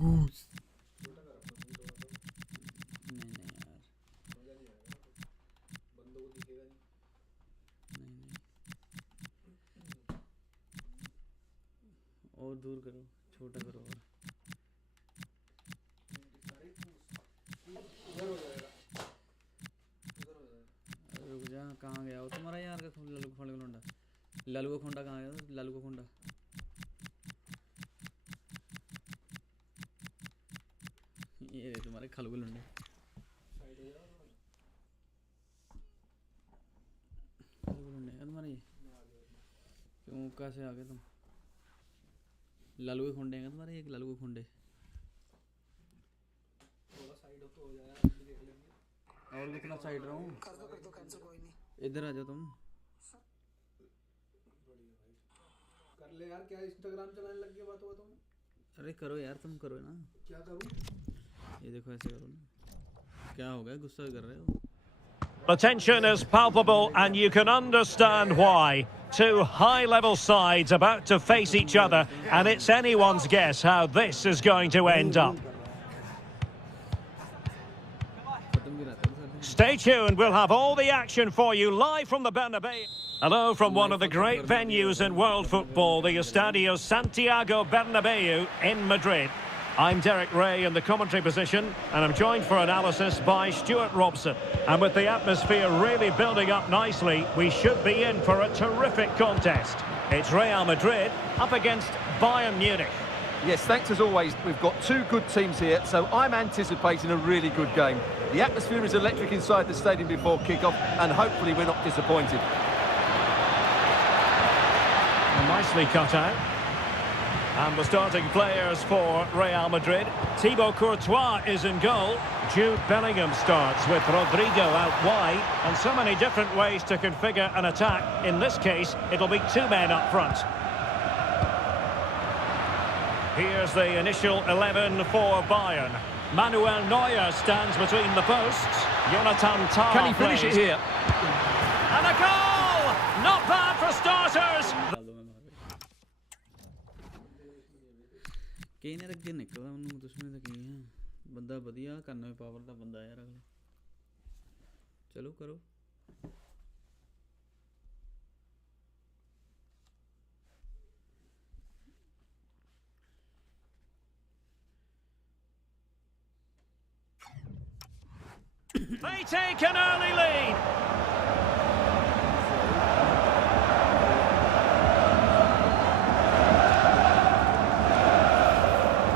घूस। नहीं नहीं यार, नहीं नहीं, और दूर करो, छोटा करो और। रुक जा, कहाँ गया वो तुम्हारा यार का लालू का खोंडा? लालू का खोंडा कहाँ गया? लालू का खोंडा ये रे तुम्हारे खलगू लुंडे। खलगू लुंडे है तुम्हारे ये। क्यों, कैसे आ गए तुम? लालू के खोंडे हैं तुम्हारे, एक लालू के खोंडे। और कितना साइड रहा हूँ? कर दो कैंसिल, कोई नहीं। इधर आ जाओ तुम। कर ले यार, क्या इंस्टाग्राम चलाने लग गए बातों बातों में? अरे करो यार, तुम करो ना। क्या करूं? ये देखो ऐसे करो ना। क्या हो गया, गुस्सा कर रहे हो? The tension is palpable and you can understand why. Two high-level sides about to face each other and it's anyone's guess how this is going to end up. Stay tuned, we'll have all the action for you live from the Bernabeu. Hello from one of the great venues in world football, the Estadio Santiago Bernabeu in Madrid. I'm Derek Ray in the commentary position, and I'm joined for analysis by Stuart Robson. And with the atmosphere really building up nicely, we should be in for a terrific contest. It's Real Madrid up against Bayern Munich. Yes, thanks as always. We've got two good teams here, so I'm anticipating a really good game. The atmosphere is electric inside the stadium before kick-off, and hopefully we're not disappointed. Nicely cut out. And the starting players for Real Madrid. Thibaut Courtois is in goal. Jude Bellingham starts with Rodrigo out wide. And so many different ways to configure an attack. In this case, it'll be two men up front. Here's the initial 11 for Bayern. Manuel Neuer stands between the posts. Jonathan Tah Can he finish it here? And a goal! Not bad for starters! कई ने अगे निकला उन्होंने दुश्मन तो की है। बंदा बढ़िया करने में पावर का बंदा यार अगले। चलो करो। They take an early lead.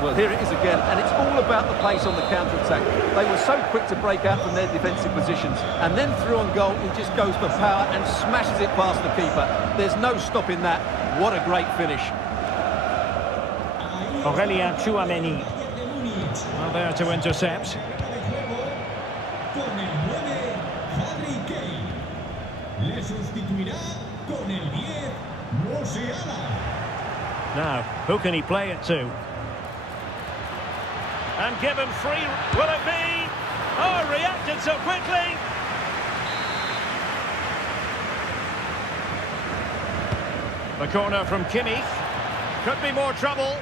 Well, here it is again, and it's all about the pace on the counter-attack. They were so quick to break out from their defensive positions, and then through on goal, he just goes for power and smashes it past the keeper. There's no stopping that. What a great finish. Aurélien Tchouameni are there to intercept. Now, who can he play it to? And given free, will it be? Oh, reacted so quickly! The corner from Kimmich. Could be more trouble.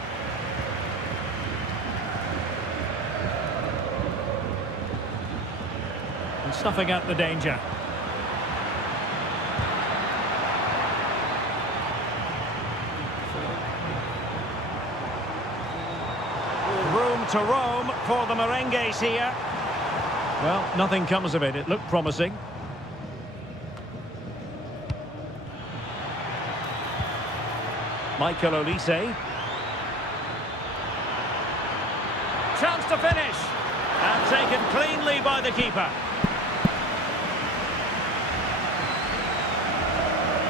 And snuffing out the danger. Room to roam for the merengues here. Well, nothing comes of it. It looked promising. Michael Olise. Chance to finish. And taken cleanly by the keeper.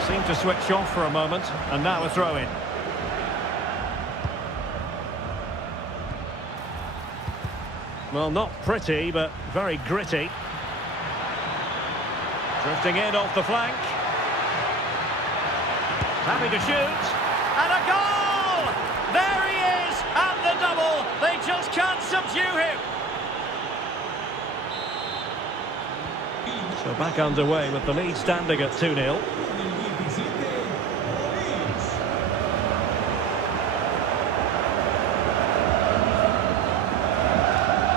Seemed to switch off for a moment, and now a throw-in. Well, not pretty, but very gritty. Drifting in off the flank. Happy to shoot. And a goal! There he is! And the double! They just can't subdue him! So back underway with the lead standing at 2-0.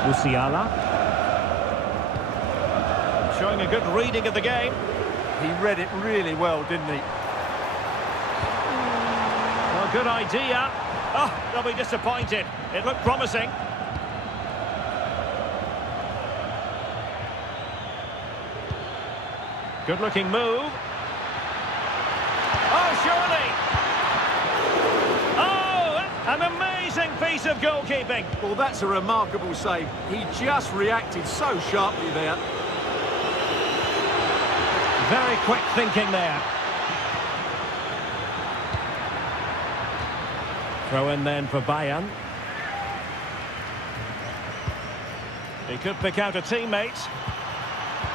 Musiala. Showing a good reading of the game. He read it really well, didn't he? Well, good idea. Oh, they'll be disappointed. It looked promising. Good-looking move. Oh, surely! Oh, an amazing piece of goalkeeping. Well, that's a remarkable save. He just reacted so sharply there. Very quick thinking there. Throw in then for Bayern. He could pick out a teammate.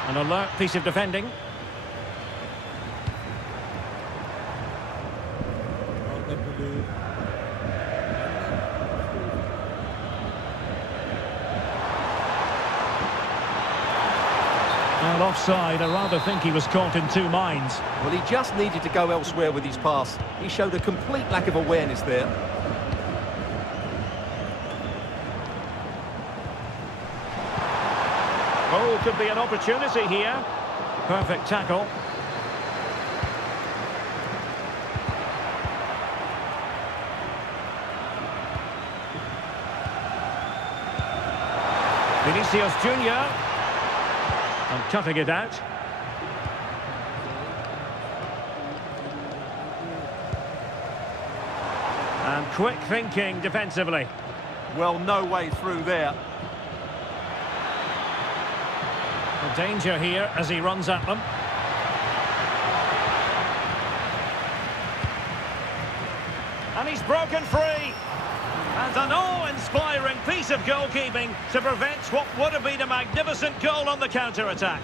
An alert piece of defending. Well, offside. I rather think he was caught in two minds. Well, he just needed to go elsewhere with his pass. He showed a complete lack of awareness there. Oh, could be an opportunity here. Perfect tackle. Vinicius Junior. And cutting it out. And quick thinking defensively. Well, no way through there. The danger here as he runs at them. And he's broken free. And an awe-inspiring piece of goalkeeping to prevent what would have been a magnificent goal on the counter-attack.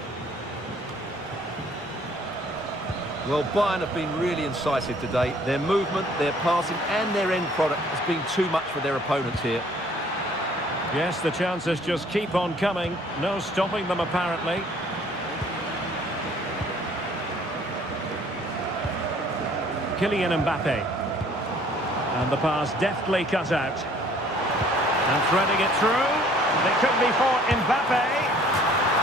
Well, Bayern have been really incisive today. Their movement, their passing and their end product has been too much for their opponents here. Yes, the chances just keep on coming. No stopping them, apparently. Kylian Mbappe. And the pass deftly cut out. And threading it through. It could be for Mbappe.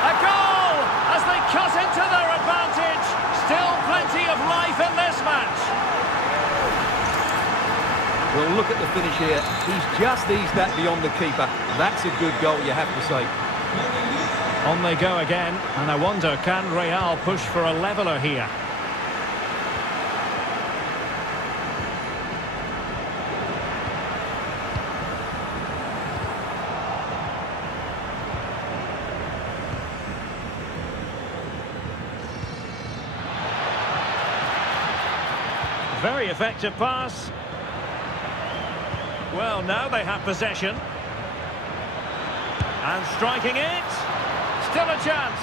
A goal as they cut into their advantage. Still plenty of life in this match. Well, look at the finish here. He's just eased that beyond the keeper. That's a good goal, you have to say. On they go again. And I wonder, can Real push for a leveller here? Very effective pass. Well, now they have possession. And striking it. Still a chance.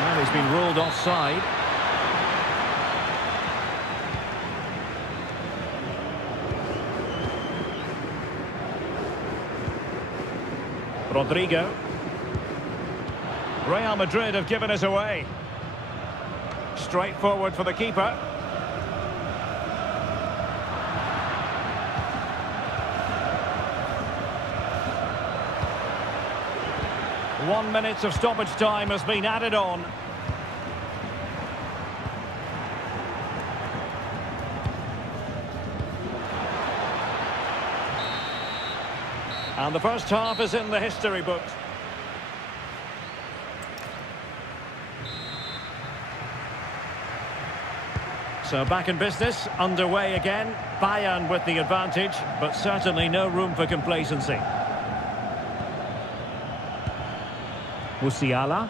Well, he's been ruled offside. Rodrigo. Real Madrid have given us away. Straight forward for the keeper. One minute of stoppage time has been added on. And the first half is in the history books. So back in business, underway again. Bayern with the advantage, but certainly no room for complacency. Musiala.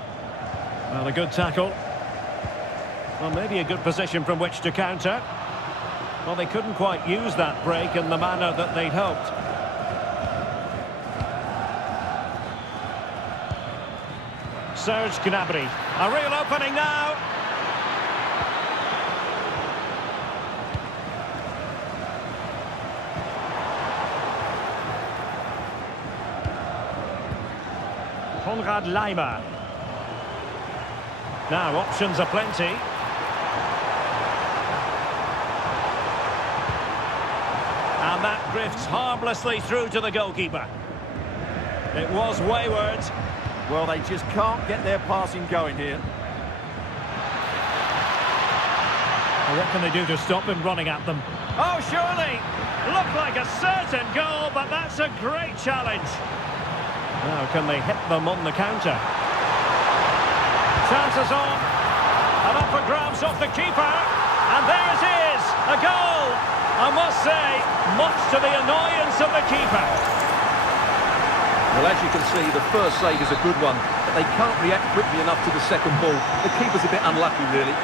Well, a good tackle. Well, maybe a good position from which to counter. Well, they couldn't quite use that break in the manner that they'd hoped. Serge Gnabry. A real opening now. Konrad Laimer. Now, options are plenty. And that drifts harmlessly through to the goalkeeper. It was wayward. Well, they just can't get their passing going here. Well, what can they do to stop him running at them? Oh, surely! Looked like a certain goal, but that's a great challenge. Now, can they hit them on the counter? Chances on. And up for grabs off the keeper. And there it is, a goal. I must say, much to the annoyance of the keeper. Well, as you can see, the first save is a good one, but they can't react quickly enough to the second ball. The keeper's a bit unlucky, really.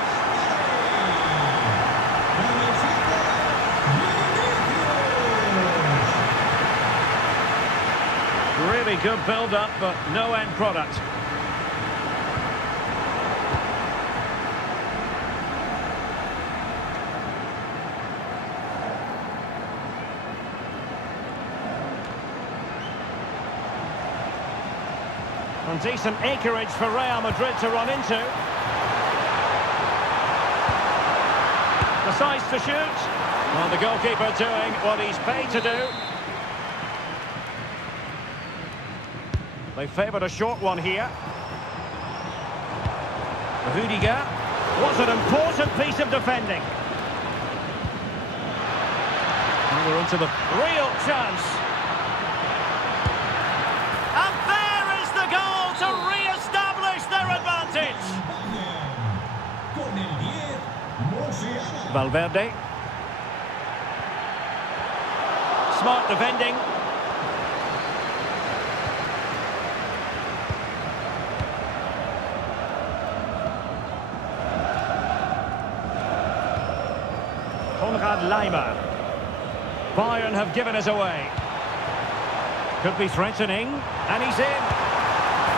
Really good build-up, but no end product. And decent acreage for Real Madrid to run into. Decides to shoot. Well, the goalkeeper doing what he's paid to do. They favoured a short one here. Rudiger. Was an important piece of defending. And we're into the real chance. And there is the goal to re-establish their advantage. Valverde. Smart defending. Leimer. Bayern have given us away. Could be threatening, and he's in.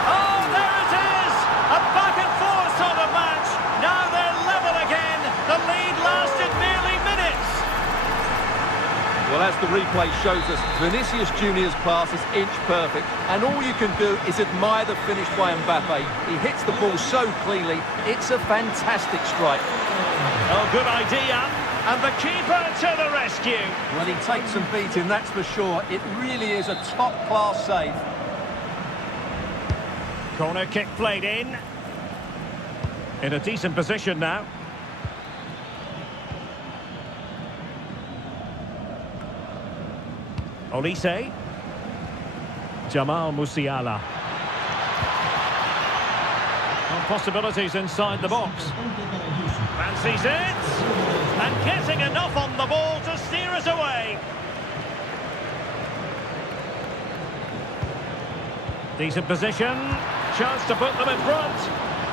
Oh, there it is! A back and forth sort of match. Now they're level again. The lead lasted nearly minutes. Well, as the replay shows us, Vinicius Junior's pass is inch perfect, and all you can do is admire the finish by Mbappe. He hits the ball so cleanly. It's a fantastic strike. Oh, good idea. And the keeper to the rescue. Well, he takes some beating, that's for sure. It really is a top-class save. Corner kick played in a decent position now. Olise. Jamal Musiala. Well, possibilities inside the box. Fancies it. And getting enough on the ball to steer us away. Decent position. Chance to put them in front.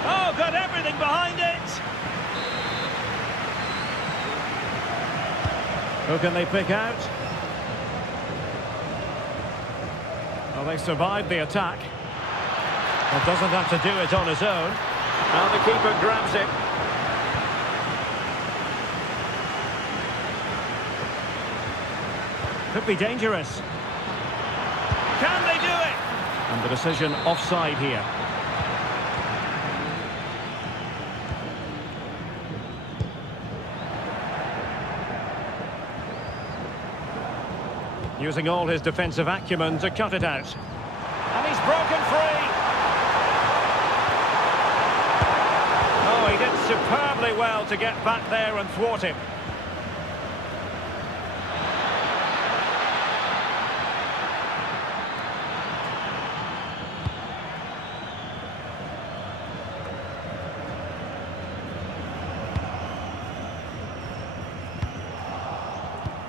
Oh, got everything behind it. Who can they pick out? Well, they survived the attack. Well, doesn't have to do it on his own. Now the keeper grabs it. Could be dangerous. Can they do it? And the decision offside here. Using all his defensive acumen to cut it out. And he's broken free. Oh, he did superbly well to get back there and thwart him.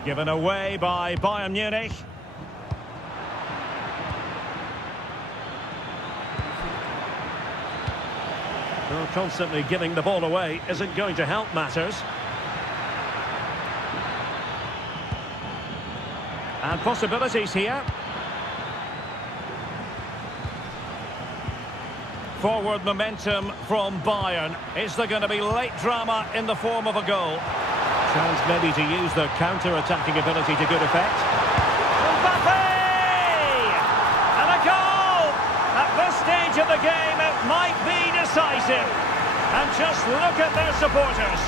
Given away by Bayern Munich. Well, constantly giving the ball away isn't going to help matters. And possibilities here. Forward momentum from Bayern. Is there going to be late drama in the form of a goal? Chance maybe to use their counter-attacking ability to good effect. Mbappe! And a goal! At this stage of the game, it might be decisive. And just look at their supporters.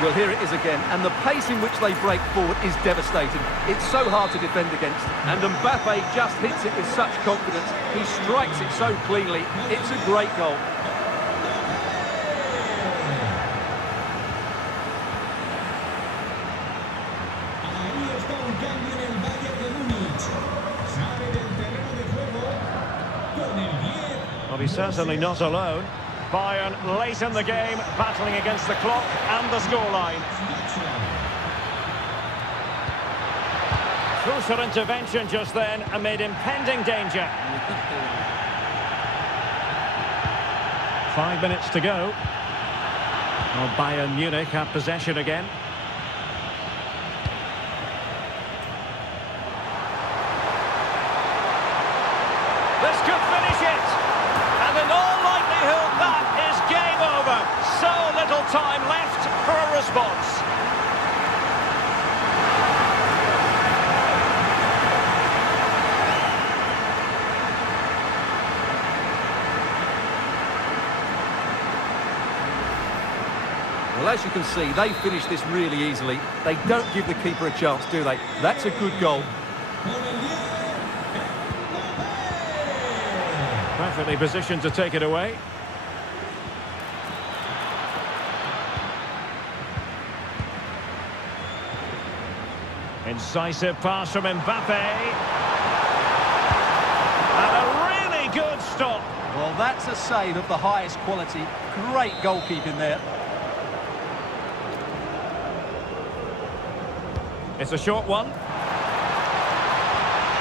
Well, here it is again, and the pace in which they break forward is devastating. It's so hard to defend against, and Mbappe just hits it with such confidence. He strikes it so cleanly. It's a great goal. Well, he's certainly not alone. Bayern late in the game, battling against the clock and the scoreline. Crucial intervention just then amid impending danger. 5 minutes to go. Well, Bayern Munich have possession again. This could finish it. And in all likelihood, that is game over. So little time left for a response. Well, as you can see, they finish this really easily. They don't give the keeper a chance, do they? That's a good goal. Perfectly positioned to take it away. Incisive pass from Mbappe. And a really good stop. Well, that's a save of the highest quality. Great goalkeeping there. It's a short one.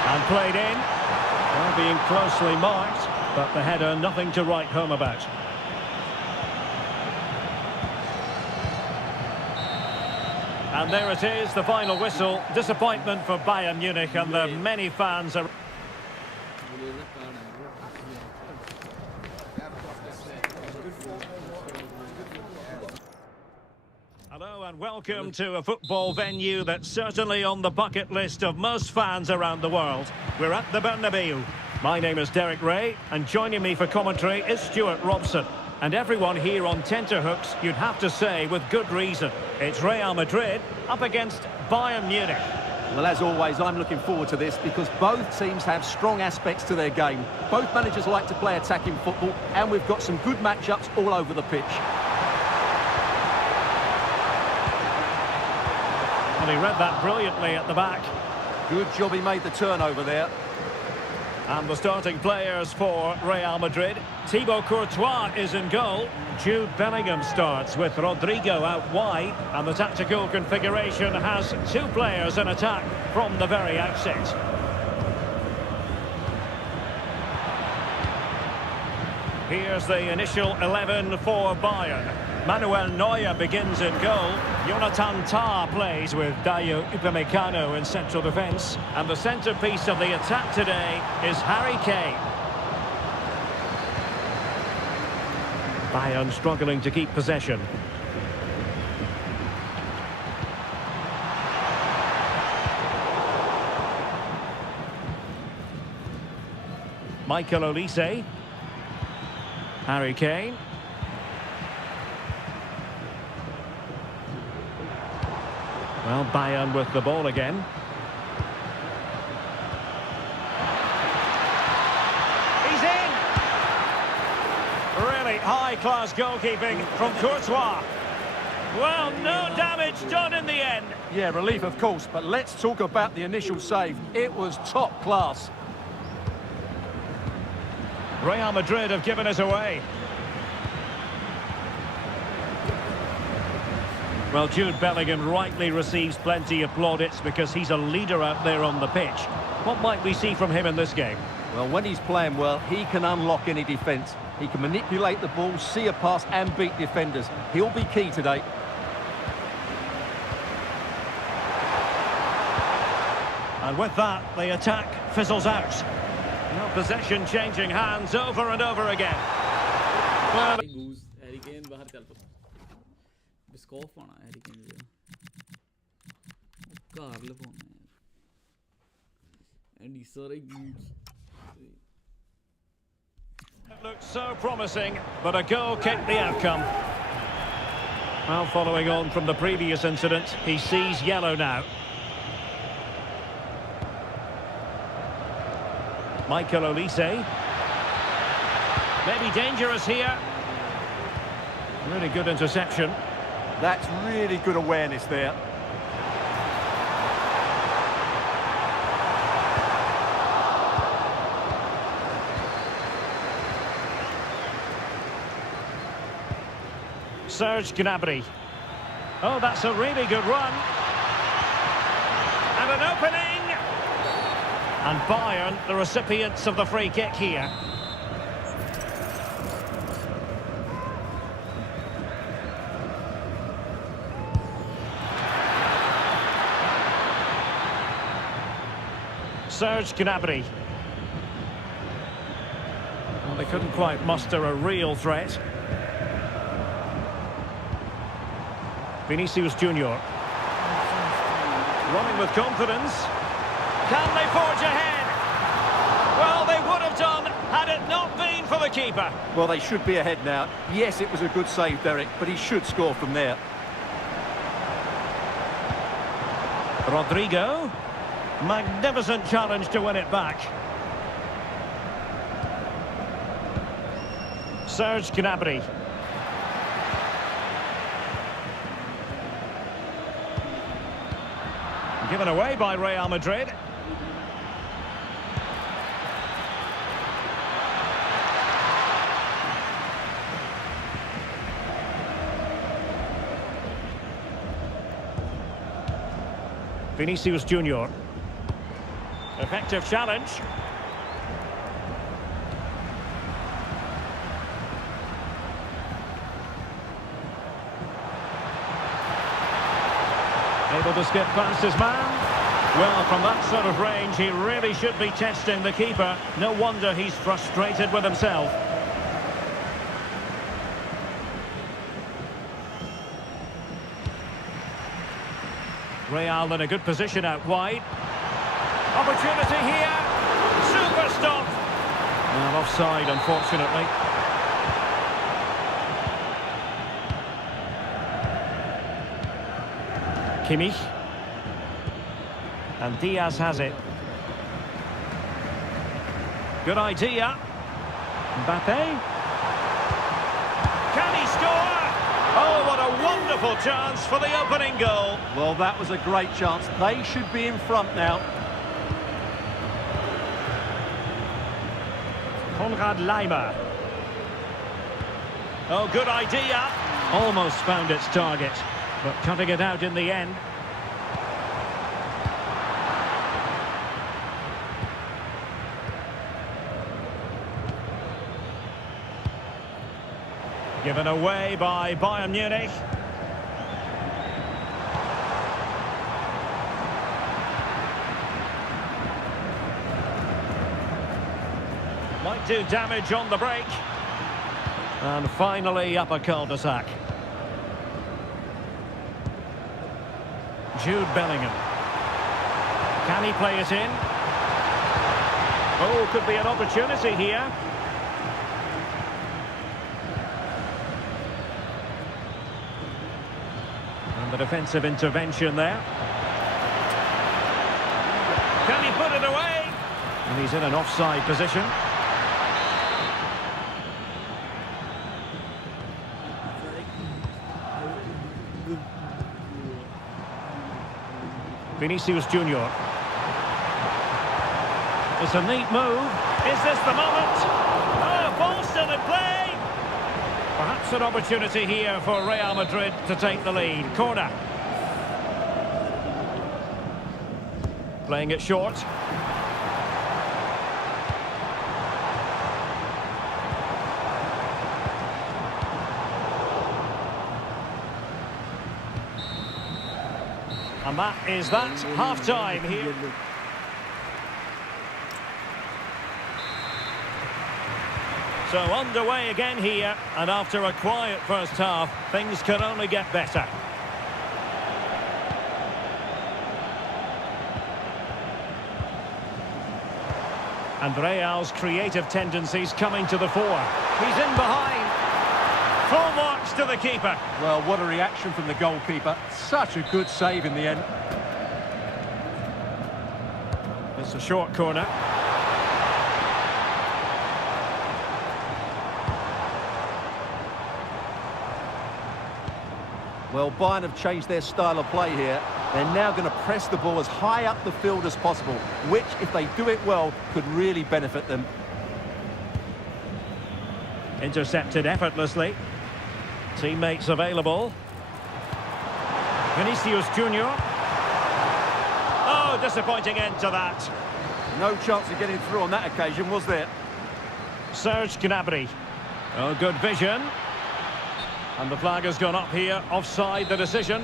And played in. Well, being closely marked, but the header nothing to write home about. And there it is, the final whistle. Disappointment for Bayern Munich and the many fans are... Hello and welcome to a football venue that's certainly on the bucket list of most fans around the world. We're at the Bernabeu. My name is Derek Ray, and joining me for commentary is Stuart Robson. And everyone here on tenterhooks, you'd have to say with good reason. It's Real Madrid up against Bayern Munich. Well, as always, I'm looking forward to this because both teams have strong aspects to their game. Both managers like to play attacking football, and we've got some good matchups all over the pitch. And he read that brilliantly at the back. Good job he made the turnover there. And the starting players for Real Madrid. Thibaut Courtois is in goal. Jude Bellingham starts with Rodrigo out wide. And the tactical configuration has two players in attack from the very outset. Here's the initial 11 for Bayern. Manuel Neuer begins in goal. Jonathan Tah plays with Dayo Upamecano in central defence. And the centrepiece of the attack today is Harry Kane. Bayern struggling to keep possession. Michael Olise. Harry Kane. Well, Bayern with the ball again. He's in! Really high-class goalkeeping from Courtois. Well, no damage done in the end. Yeah, relief of course, but let's talk about the initial save. It was top class. Real Madrid have given us away. Well, Jude Bellingham rightly receives plenty of plaudits because he's a leader out there on the pitch. What might we see from him in this game? Well, when he's playing well, he can unlock any defence. He can manipulate the ball, see a pass and beat defenders. He'll be key today. And with that, the attack fizzles out. No possession changing hands over and over again. Well, Harry Kane बाहर चल पड़ा. Biscoff आना Harry Kane जो. Car ले phone है. And he saw a goose. It looked so promising, but a goal kicked the outcome. Well, following on from the previous incident, he sees yellow now. Michael Olise. Maybe dangerous here. Really good interception. That's really good awareness there. Serge Gnabry. Oh, that's a really good run. And an opening. And Bayern, the recipients of the free kick here. Serge Gnabry. Well, they couldn't quite muster a real threat. Vinicius Junior. Running with confidence. Can they forge ahead? Well, they would have done had it not been for the keeper. Well, they should be ahead now. Yes, it was a good save, Derek, but he should score from there. Rodrigo. Magnificent challenge to win it back. Serge Gnabry. Given away by Real Madrid. Vinicius Junior. Effective challenge. Able to skip past his man. Well, from that sort of range, he really should be testing the keeper. No wonder he's frustrated with himself. Real in a good position out wide. Opportunity here. Super stop. Well, offside, unfortunately. Kimmich. And Diaz has it. Good idea. Mbappe. Can he score? Oh, what a wonderful chance for the opening goal. Well, that was a great chance. They should be in front now. Konrad Laimer. Oh, good idea. Almost found its target, but cutting it out in the end. Given away by Bayern Munich. Might do damage on the break. And finally up a cul-de-sac. Jude Bellingham. Can he play it in? Oh, could be an opportunity here. And the defensive intervention there. Can he put it away? And he's in an offside position. Vinicius Junior. It's a neat move. Is this the moment? Oh, ball still in play. Perhaps an opportunity here for Real Madrid to take the lead. Corner. Playing it short. And that is that. Half-time here. So underway again here, and after a quiet first half, things can only get better. And Real's creative tendencies coming to the fore. He's in behind. Full marks to the keeper. Well, what a reaction from the goalkeeper. Such a good save in the end. It's a short corner. Well, Bayern have changed their style of play here. They're now going to press the ball as high up the field as possible, which, if they do it well, could really benefit them. Intercepted effortlessly. Teammates available. Vinicius Junior. Oh, disappointing end to that. No chance of getting through on that occasion, was there? Serge Gnabry. Oh, good vision. And the flag has gone up here. Offside the decision.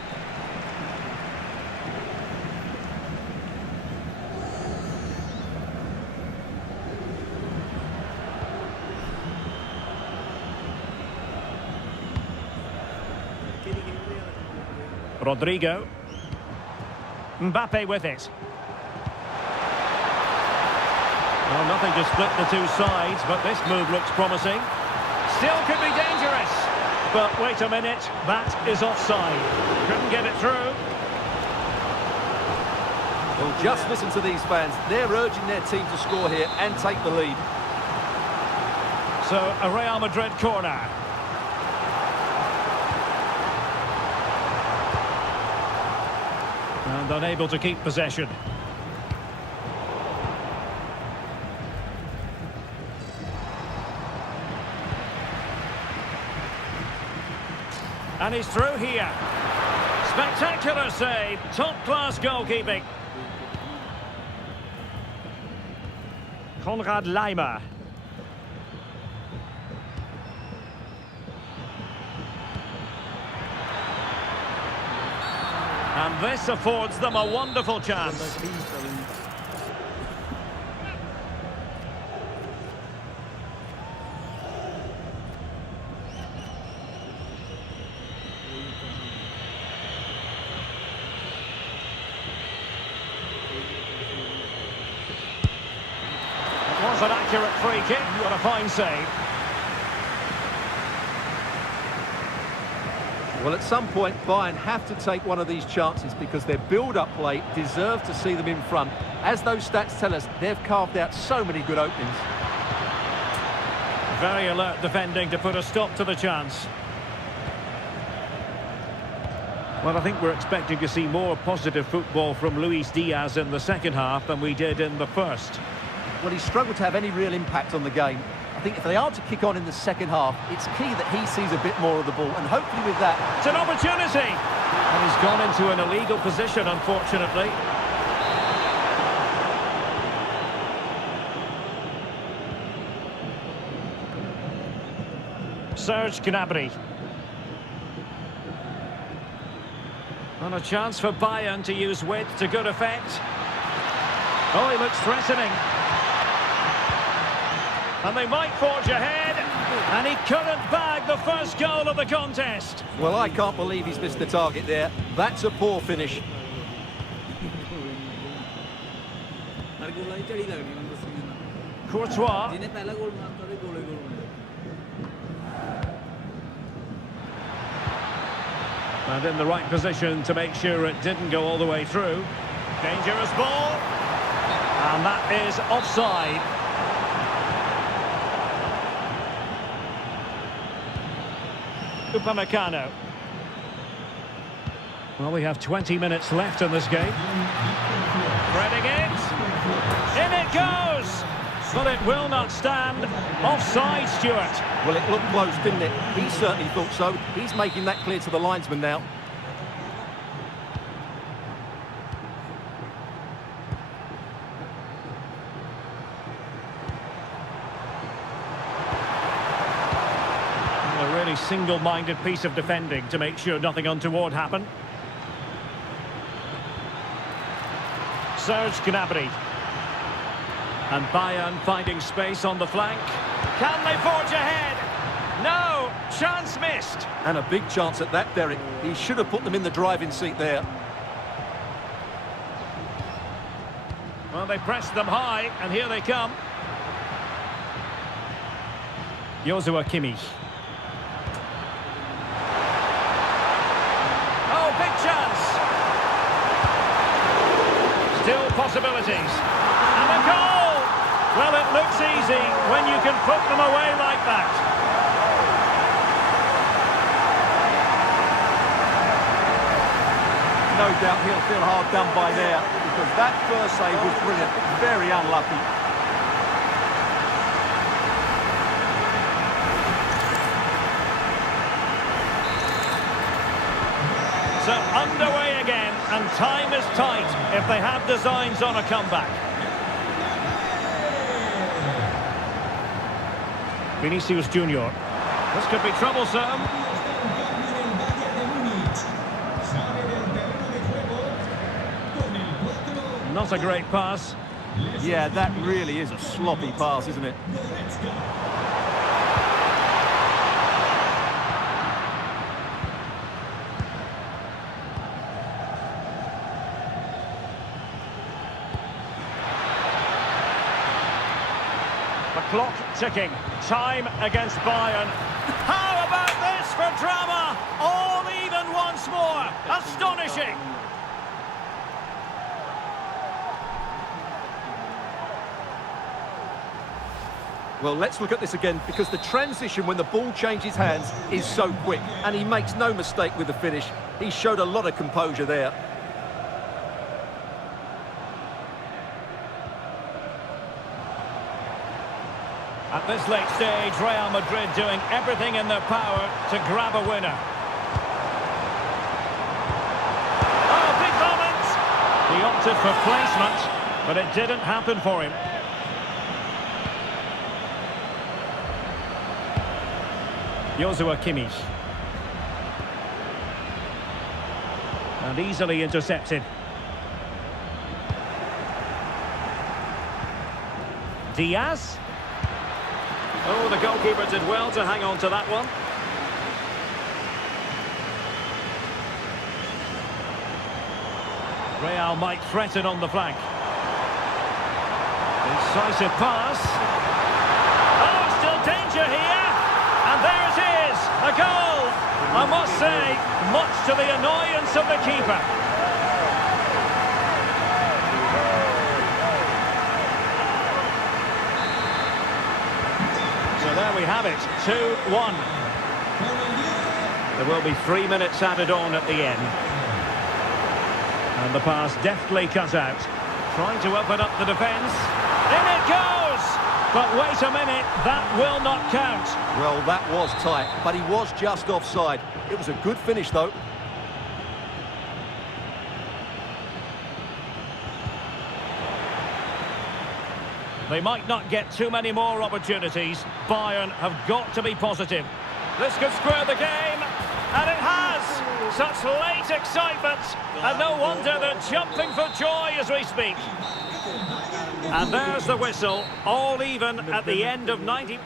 Rodrigo. Mbappe with it. Well, nothing to split the two sides, but this move looks promising. Still could be dangerous. But wait a minute, that is offside. Couldn't get it through. Well, just listen to these fans. They're urging their team to score here and take the lead. So, a Real Madrid corner. And unable to keep possession. And he's through here. Spectacular save. Top-class goalkeeping. Konrad Laimer. And this affords them a wonderful chance. It was an accurate free kick. What a fine save. Well, at some point, Bayern have to take one of these chances because their build-up play deserves to see them in front. As those stats tell us, they've carved out so many good openings. Very alert defending to put a stop to the chance. Well, I think we're expecting to see more positive football from Luis Diaz in the second half than we did in the first. Well, he struggled to have any real impact on the game. I think if they are to kick on in the second half, it's key that he sees a bit more of the ball, and hopefully with that... It's an opportunity! And he's gone into an illegal position, unfortunately. Serge Gnabry. And a chance for Bayern to use width to good effect. Oh, he looks threatening. And they might forge ahead. And he couldn't bag the first goal of the contest. Well, I can't believe he's missed the target there. That's a poor finish. Courtois. And in the right position to make sure it didn't go all the way through. Dangerous ball. And that is offside. Upamecano. Well, we have 20 minutes left in this game. Threading it. In it goes. But it will not stand. Offside, Stuart. Well, it looked close, didn't it? He certainly thought so. He's making that clear to the linesman now. A really single-minded piece of defending to make sure nothing untoward happened. Serge Gnabry. And Bayern finding space on the flank. Can they forge ahead? No! Chance missed. And a big chance at that, Derek. He should have put them in the driving seat there. Well, they pressed them high, and here they come. Joshua Kimmich. possibilities. And a goal! Well, it looks easy when you can put them away like that. No doubt he'll feel hard done by there, because that first save was brilliant, very unlucky. So underway again, and time is tight if they have designs on a comeback. Vinicius Junior. This could be troublesome. Not a great pass. Yeah, that really is a sloppy pass, isn't it? The clock ticking. Time against Bayern. How about this for drama? All even once more. Astonishing. Well, let's look at this again, because the transition when the ball changes hands is so quick, and he makes no mistake with the finish. He showed a lot of composure there. At this late stage, Real Madrid doing everything in their power to grab a winner. Oh, big moment! He opted for placement, but it didn't happen for him. Joshua Kimmich. And easily intercepted. Diaz. Oh, the goalkeeper did well to hang on to that one. Real might threaten on the flank. Incisive pass. Oh, still danger here. And there it is, a goal. I must say, much to the annoyance of the keeper. So there we have it, 2-1. There will be 3 minutes added on at the end. And the pass deftly cut out. Trying to open up the defence. In it goes! But wait a minute, that will not count. Well, that was tight, but he was just offside. It was a good finish, though. They might not get too many more opportunities. Bayern have got to be positive. This could square the game, and it has! Such late excitement, and no wonder they're jumping for joy as we speak. And there's the whistle, all even at the end of 90...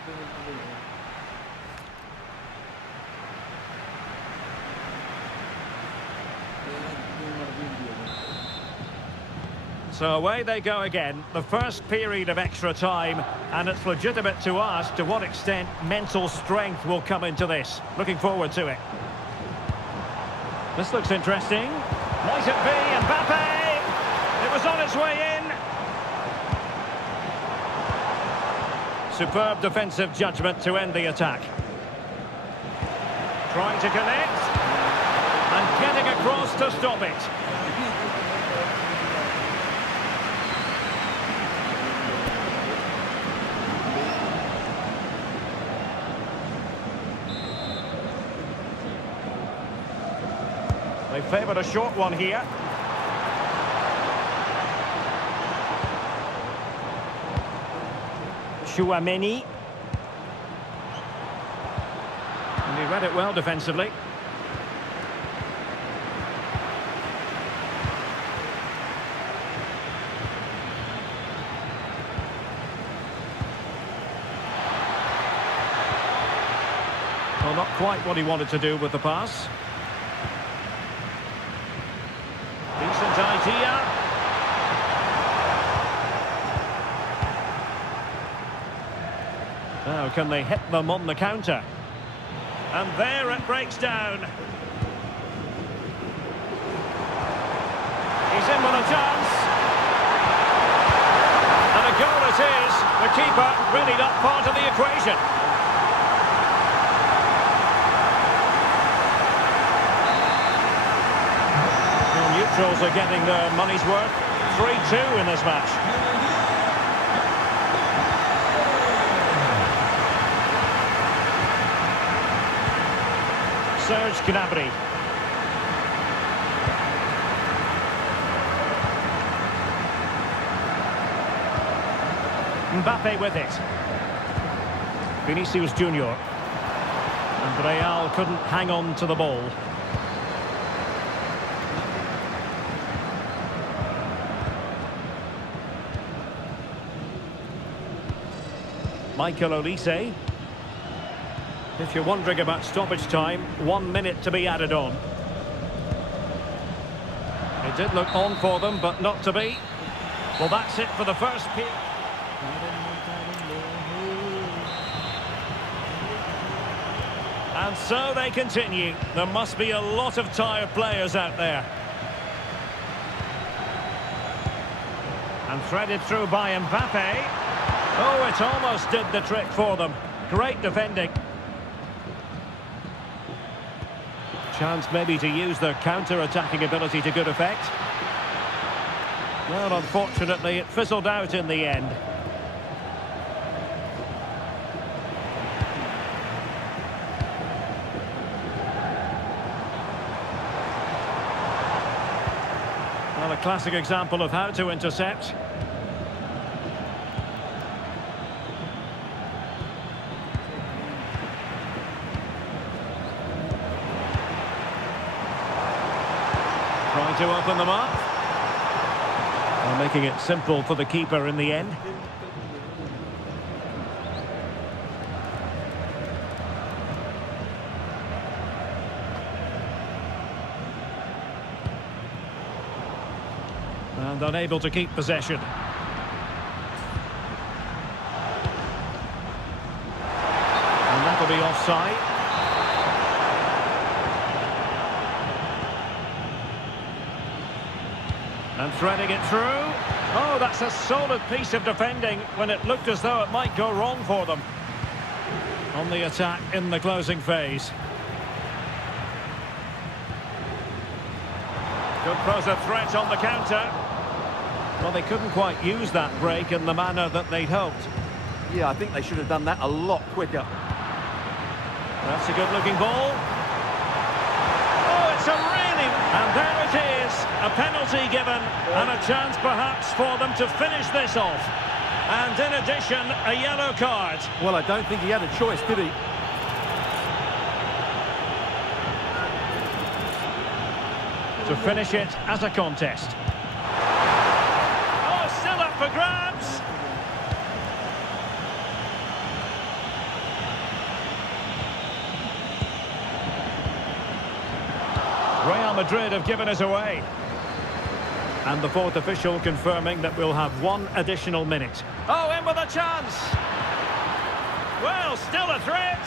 So away they go again, the first period of extra time, and it's legitimate to ask to what extent mental strength will come into this. Looking forward to it. This looks interesting. Might it be Mbappe? It was on its way in. Superb defensive judgment to end the attack. Trying to connect. And getting across to stop it. They favoured a short one here. Chouameni. And he read it well defensively. Well, not quite what he wanted to do with the pass. Decent idea. Now, can they hit them on the counter? And there it breaks down. He's in with a chance. keeper really not part of the equation. The neutrals are getting their money's worth. 3-2 in this match. Serge Gnabry. Mbappe with it. Vinicius Junior. And Real couldn't hang on to the ball. Michael Olise. If you're wondering about stoppage time, 1 minute to be added on. It did look on for them, but not to be. Well, that's it for the first period. And so they continue. There must be a lot of tired players out there. And threaded through by Mbappe. Oh, it almost did the trick for them. Great defending. Chance maybe to use their counter-attacking ability to good effect. Well, unfortunately, it fizzled out in the end. Well, a classic example of how to intercept. Trying to open them up. Well, making it simple for the keeper in the end. And unable to keep possession. And that'll be offside. And threading it through. Oh, that's a solid piece of defending when it looked as though it might go wrong for them. On the attack in the closing phase. Could pose a threat on the counter. Well, they couldn't quite use that break in the manner that they'd hoped. Yeah, I think they should have done that a lot quicker. That's a good-looking ball. Oh, it's a really... And there it is, a penalty given, and a chance perhaps for them to finish this off. And in addition, a yellow card. Well, I don't think he had a choice, did he? To finish it as a contest. Oh, still up for grabs. Real Madrid have given us away. And the fourth official confirming that we'll have 1 additional minute. Oh, in with a chance. Well, still a threat.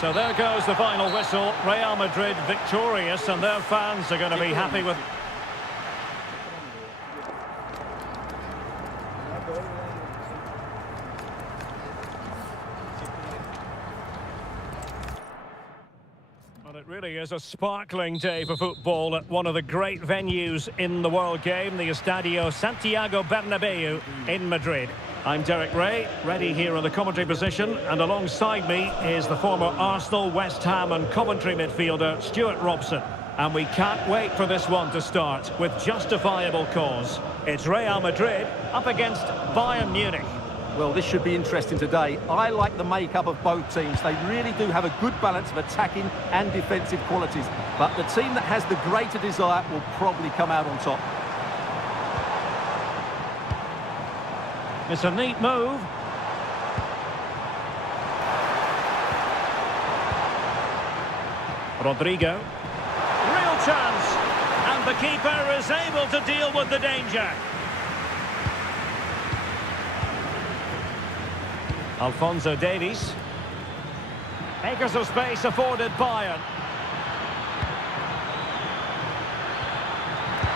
So there goes the final whistle. Real Madrid victorious, and their fans are going to be happy with... Well, it really is a sparkling day for football at one of the great venues in the world game, the Estadio Santiago Bernabéu in Madrid. I'm Derek Ray, ready here in the commentary position, and alongside me is the former Arsenal, West Ham and Coventry midfielder Stuart Robson. And we can't wait for this one to start with justifiable cause. It's Real Madrid up against Bayern Munich. Well, this should be interesting today. I like the makeup of both teams. They really do have a good balance of attacking and defensive qualities. But the team that has the greater desire will probably come out on top. It's a neat move. Rodrigo. Real chance. And the keeper is able to deal with the danger. Alphonso Davies. Acres of space afforded Bayern.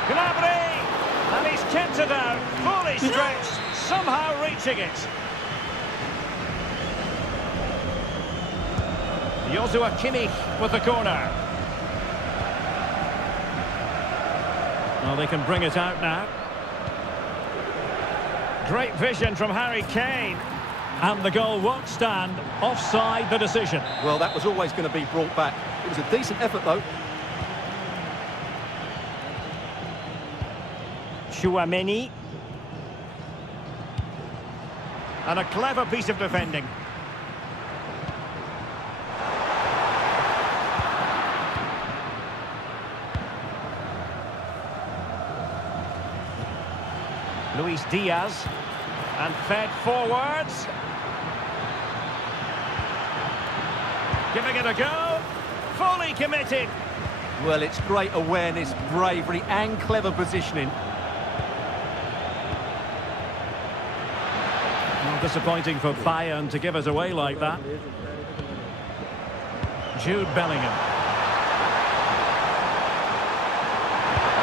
Gnabry! And he's kept it out, fully Really stretched, somehow reaching it. Joshua Kimmich with the corner. Well, they can bring it out now. Great vision from Harry Kane. And the goal won't stand. Offside the decision. Well, that was always going to be brought back. It was a decent effort, though. Chouameni. And a clever piece of defending. Luis Diaz. And fed forwards. Giving it a go. Fully committed. Well, it's great awareness, bravery and clever positioning. Well, disappointing for Bayern to give us away like that. Jude Bellingham.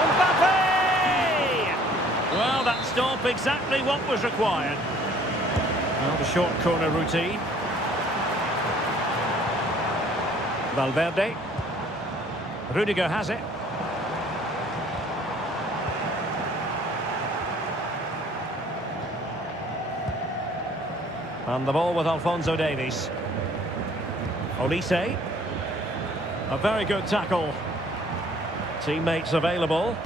Mbappe! Well, that stop exactly what was required. Well, the short corner routine. Valverde. Rudiger has it. And the ball with Alphonso Davies. Olise. A very good tackle. Teammates available.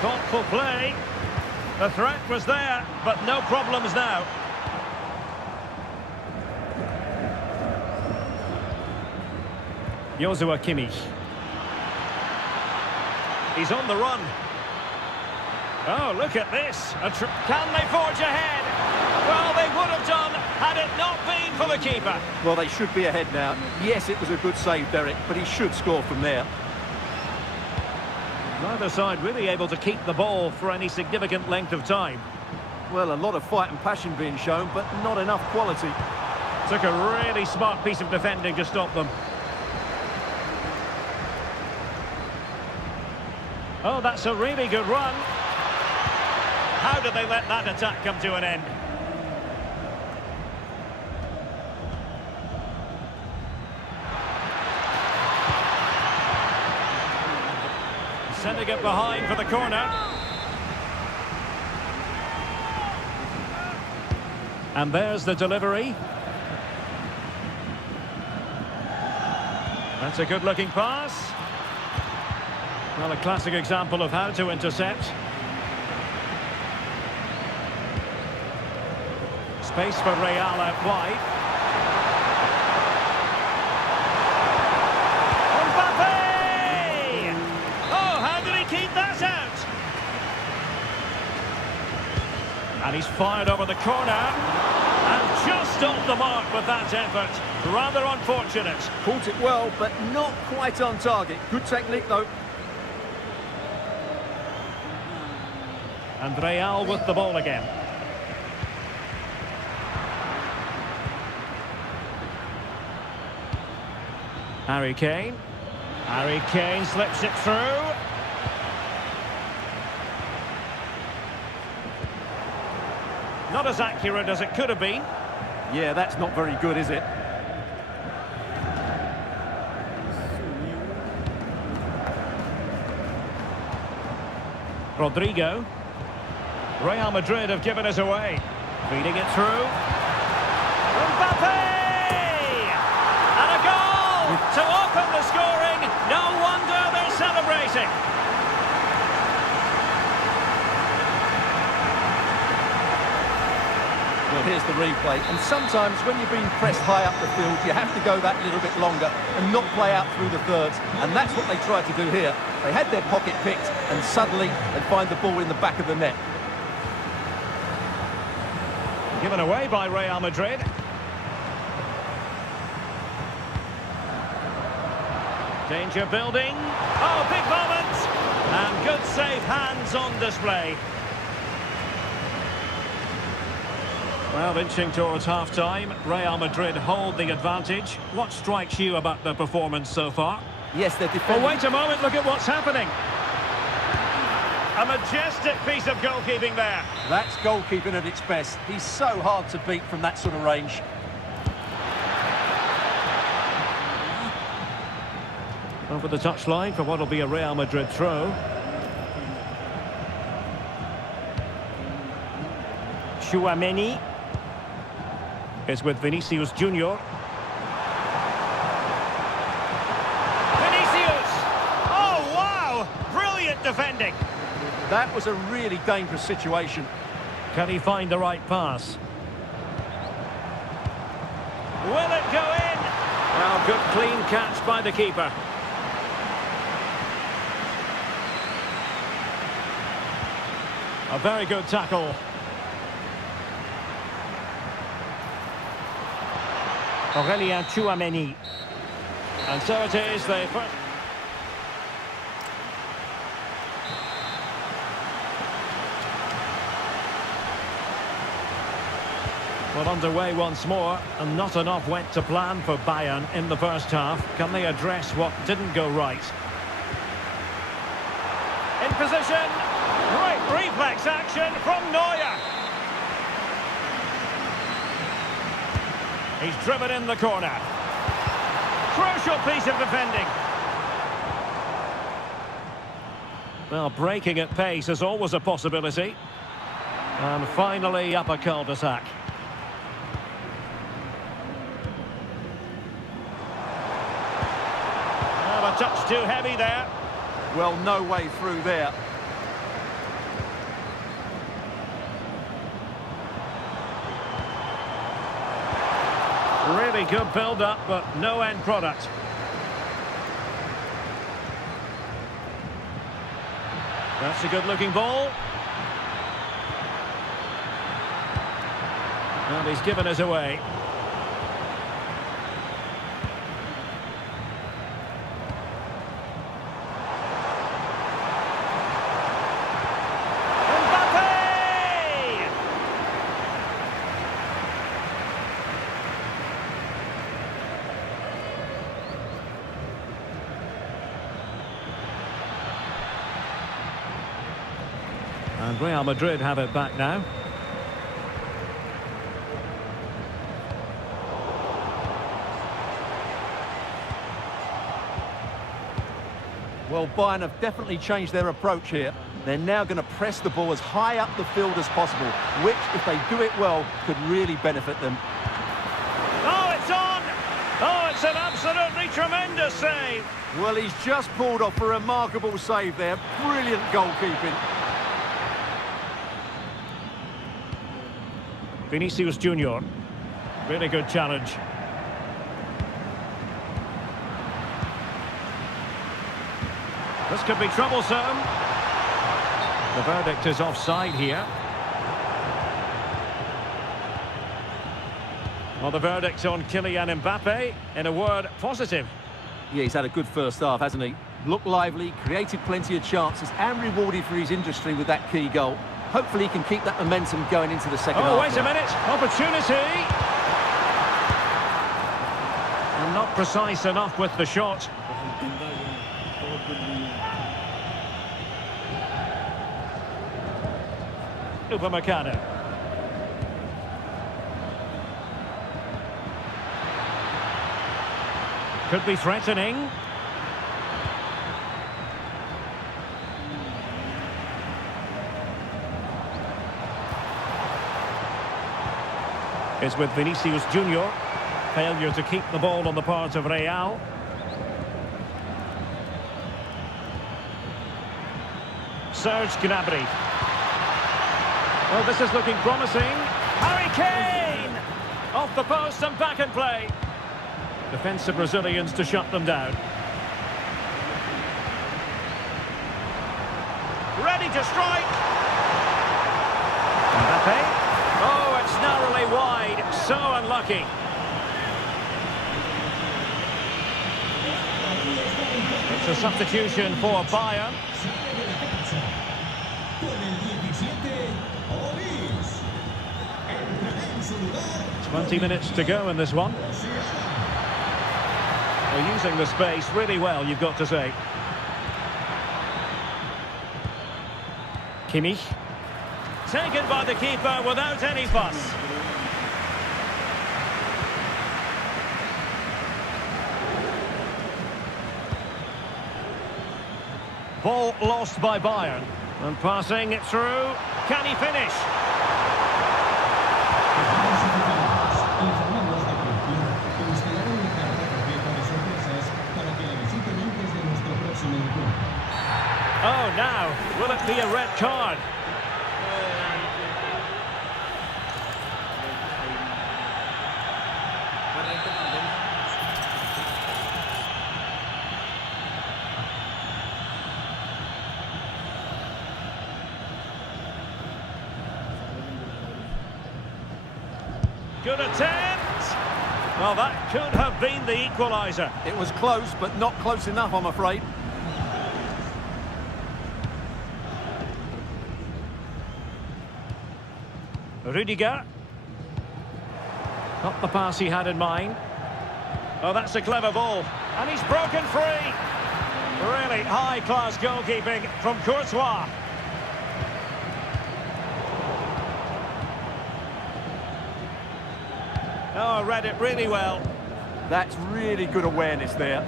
Thoughtful play. The threat was there, but no problems now. Joshua Kimmich. He's on the run. Oh, look at this. Can they forge ahead? Well, they would have done had it not been for the keeper. Well, they should be ahead now. Yes, it was a good save, Derek, but he should score from there. Neither side really able to keep the ball for any significant length of time. Well, a lot of fight and passion being shown, but not enough quality. Took a really smart piece of defending to stop them. Oh, that's a really good run. How did they let that attack come to an end? Sending it behind for the corner. And there's the delivery. That's a good-looking pass. Well, a classic example of how to intercept. Space for Real out wide. Mbappe! Oh, how did he keep that out? And he's fired over the corner. And just off the mark with that effort. Rather unfortunate. Caught it well, but not quite on target. Good technique, though. And Real with the ball again. Harry Kane. Harry Kane slips it through. Not as accurate as it could have been. Yeah, that's not very good, is it? Rodrigo. Real Madrid have given us away. Feeding it through. Mbappe! And a goal to open the scoring. No wonder they're celebrating. Well, here's the replay. And sometimes when you're being pressed high up the field, you have to go that little bit longer and not play out through the thirds. And that's what they tried to do here. They had their pocket picked and suddenly they find the ball in the back of the net. Given away by Real Madrid. Danger building. Oh, big moment. And good safe hands on display. Well, inching towards half-time. Real Madrid hold the advantage. What strikes you about the performance so far? Yes, they're Well, defending. wait a moment, look at what's happening. A majestic piece of goalkeeping there. That's goalkeeping at its best. He's so hard to beat from that sort of range. Over the touchline for what will be a Real Madrid throw. Tchouaméni is with Vinicius Junior. Vinicius! Oh, wow! Brilliant defending. That was a really dangerous situation. Can he find the right pass? Will it go in? Well, good clean catch by the keeper. A very good tackle. Aurélien Tchouaméni. And so it is, the first... Well, underway once more, and not enough went to plan for Bayern in the first half. Can they address what didn't go right? In position, great reflex action from Neuer. He's driven in the corner. Crucial piece of defending. Well, breaking at pace is always a possibility. And finally up a cul-de-sac. A touch too heavy there. Well, no way through there. Really good build-up, but no end product. That's a good-looking ball. And he's given us away. And Real Madrid have it back now. Well, Bayern have definitely changed their approach here. They're now going to press the ball as high up the field as possible, which, if they do it well, could really benefit them. Oh, it's on! Oh, it's an absolutely tremendous save! Well, he's just pulled off a remarkable save there. Brilliant goalkeeping. Vinicius Junior. Really good challenge. This could be troublesome. The verdict is offside here. Well, the verdict on Kylian Mbappe, in a word, positive. Yeah, he's had a good first half, hasn't he? Looked lively, created plenty of chances, and rewarded for his industry with that key goal. Hopefully he can keep that momentum going into the second half. Oh, wait a minute. Opportunity. And not precise enough with the shot. Upamecano. Could be threatening. Is with Vinicius Junior. Failure to keep the ball on the part of Real. Serge Gnabry. Well, this is looking promising. Harry Kane! Off the post and back in play. Defensive Brazilians to shut them down. Ready to strike. Mbappe. Oh, it's narrowly wide. So unlucky. It's a substitution for Bayern. 20 minutes to go in this one. Well, using the space really well, you've got to say. Kimmich. Taken by the keeper without any fuss. Ball lost by Bayern. And passing it through. Can he finish? Oh, now, will it be a red card? Good attempt! Well, that could have been the equaliser. It was close, but not close enough, I'm afraid. Rudiger. Not the pass he had in mind. Oh, that's a clever ball. And he's broken free. Really high-class goalkeeping from Courtois. Oh, read it really well. That's really good awareness there.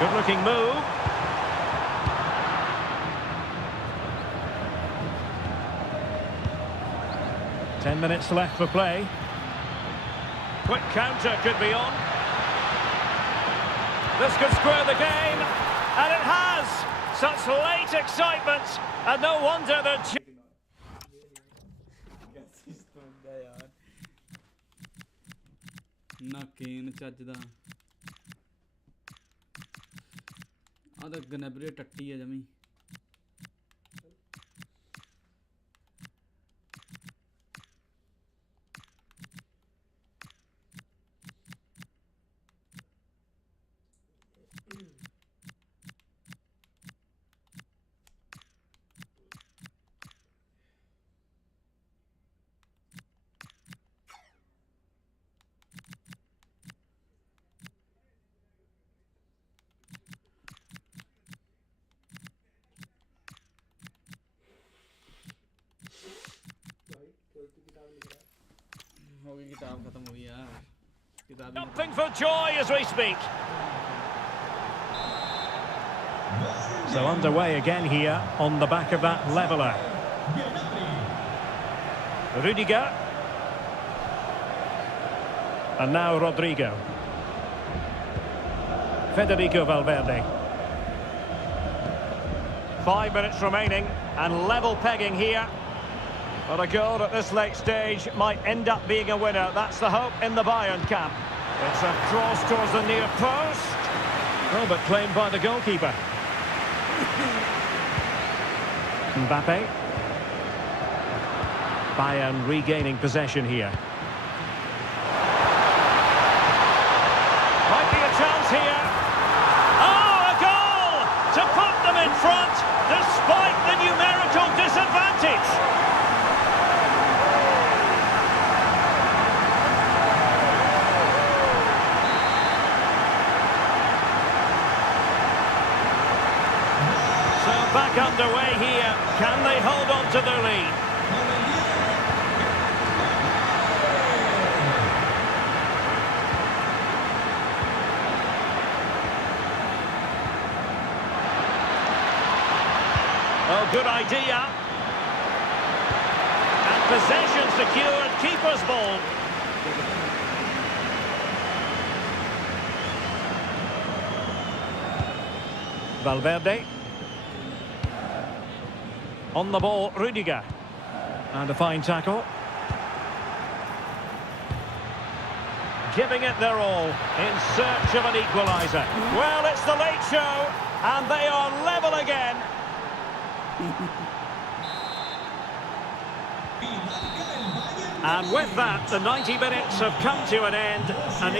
Good-looking move. Ten minutes left for play. Quick counter could be on. This could square the game. And it has! Such late excitement. And no wonder that... ਨਾ ਕੇਨ ਚੱਜਦਾ ਆ ਤਾਂ ਗਨੈਬਰੇ ਟੱਟੀ ਆ ਜਮੀ हो गई किताब खत्म हो गई यार किताब Jumping for joy as we speak. So underway again here on the back of that leveller. Rudiger. And now Rodrigo. Federico Valverde. 5 minutes remaining and level pegging here. But a goal at this late stage might end up being a winner. That's the hope in the Bayern camp. It's a cross towards the near post. Oh, but claimed by the goalkeeper. Mbappe. Bayern regaining possession here. Might be a chance here. Oh, a goal to put them in front despite the numerical disadvantage. Back underway here. Can they hold on to their lead? Oh, good idea. And possession secured. Keeper's ball. Valverde. On the ball, Rudiger. And a fine tackle. Giving it their all in search of an equaliser. Well, it's the late show, and they are level again. And with that, the 90 minutes have come to an end. And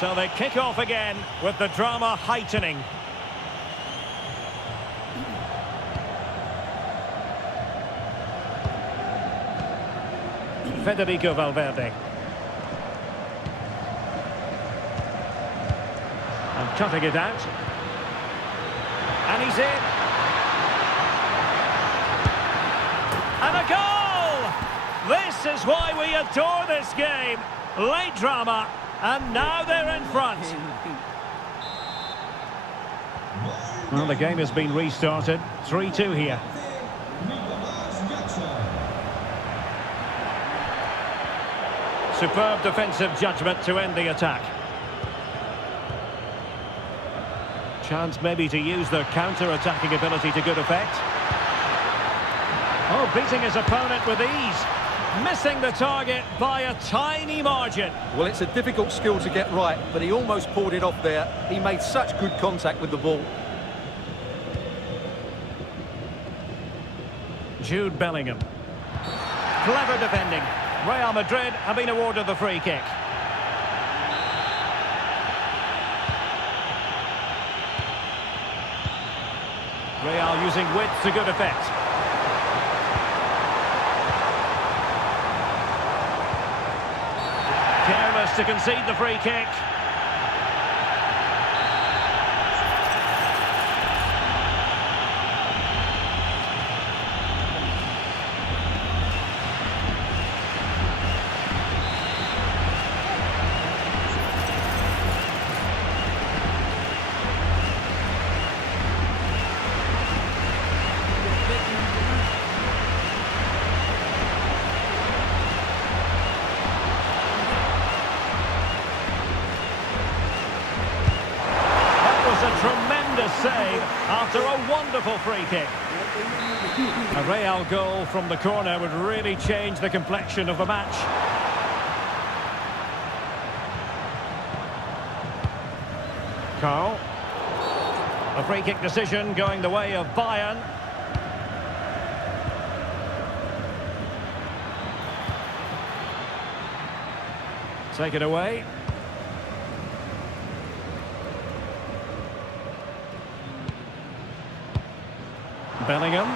so they kick off again with the drama heightening. Federico Valverde. And cutting it out. And he's in. And a goal! This is why we adore this game. Late drama, and now they're in front. Well, the game has been restarted. 3-2 here. Superb defensive judgment to end the attack. Chance maybe to use their counter-attacking ability to good effect. Oh, beating his opponent with ease. Missing the target by a tiny margin. Well, it's a difficult skill to get right, but he almost pulled it off there. He made such good contact with the ball. Jude Bellingham. Clever defending. Real Madrid have been awarded the free kick. Real using width to good effect. Careless to concede the free kick. Tremendous save after a wonderful free kick. A Real goal from the corner would really change the complexion of the match. Carl. A free kick decision going the way of Bayern. Take it away. Bellingham.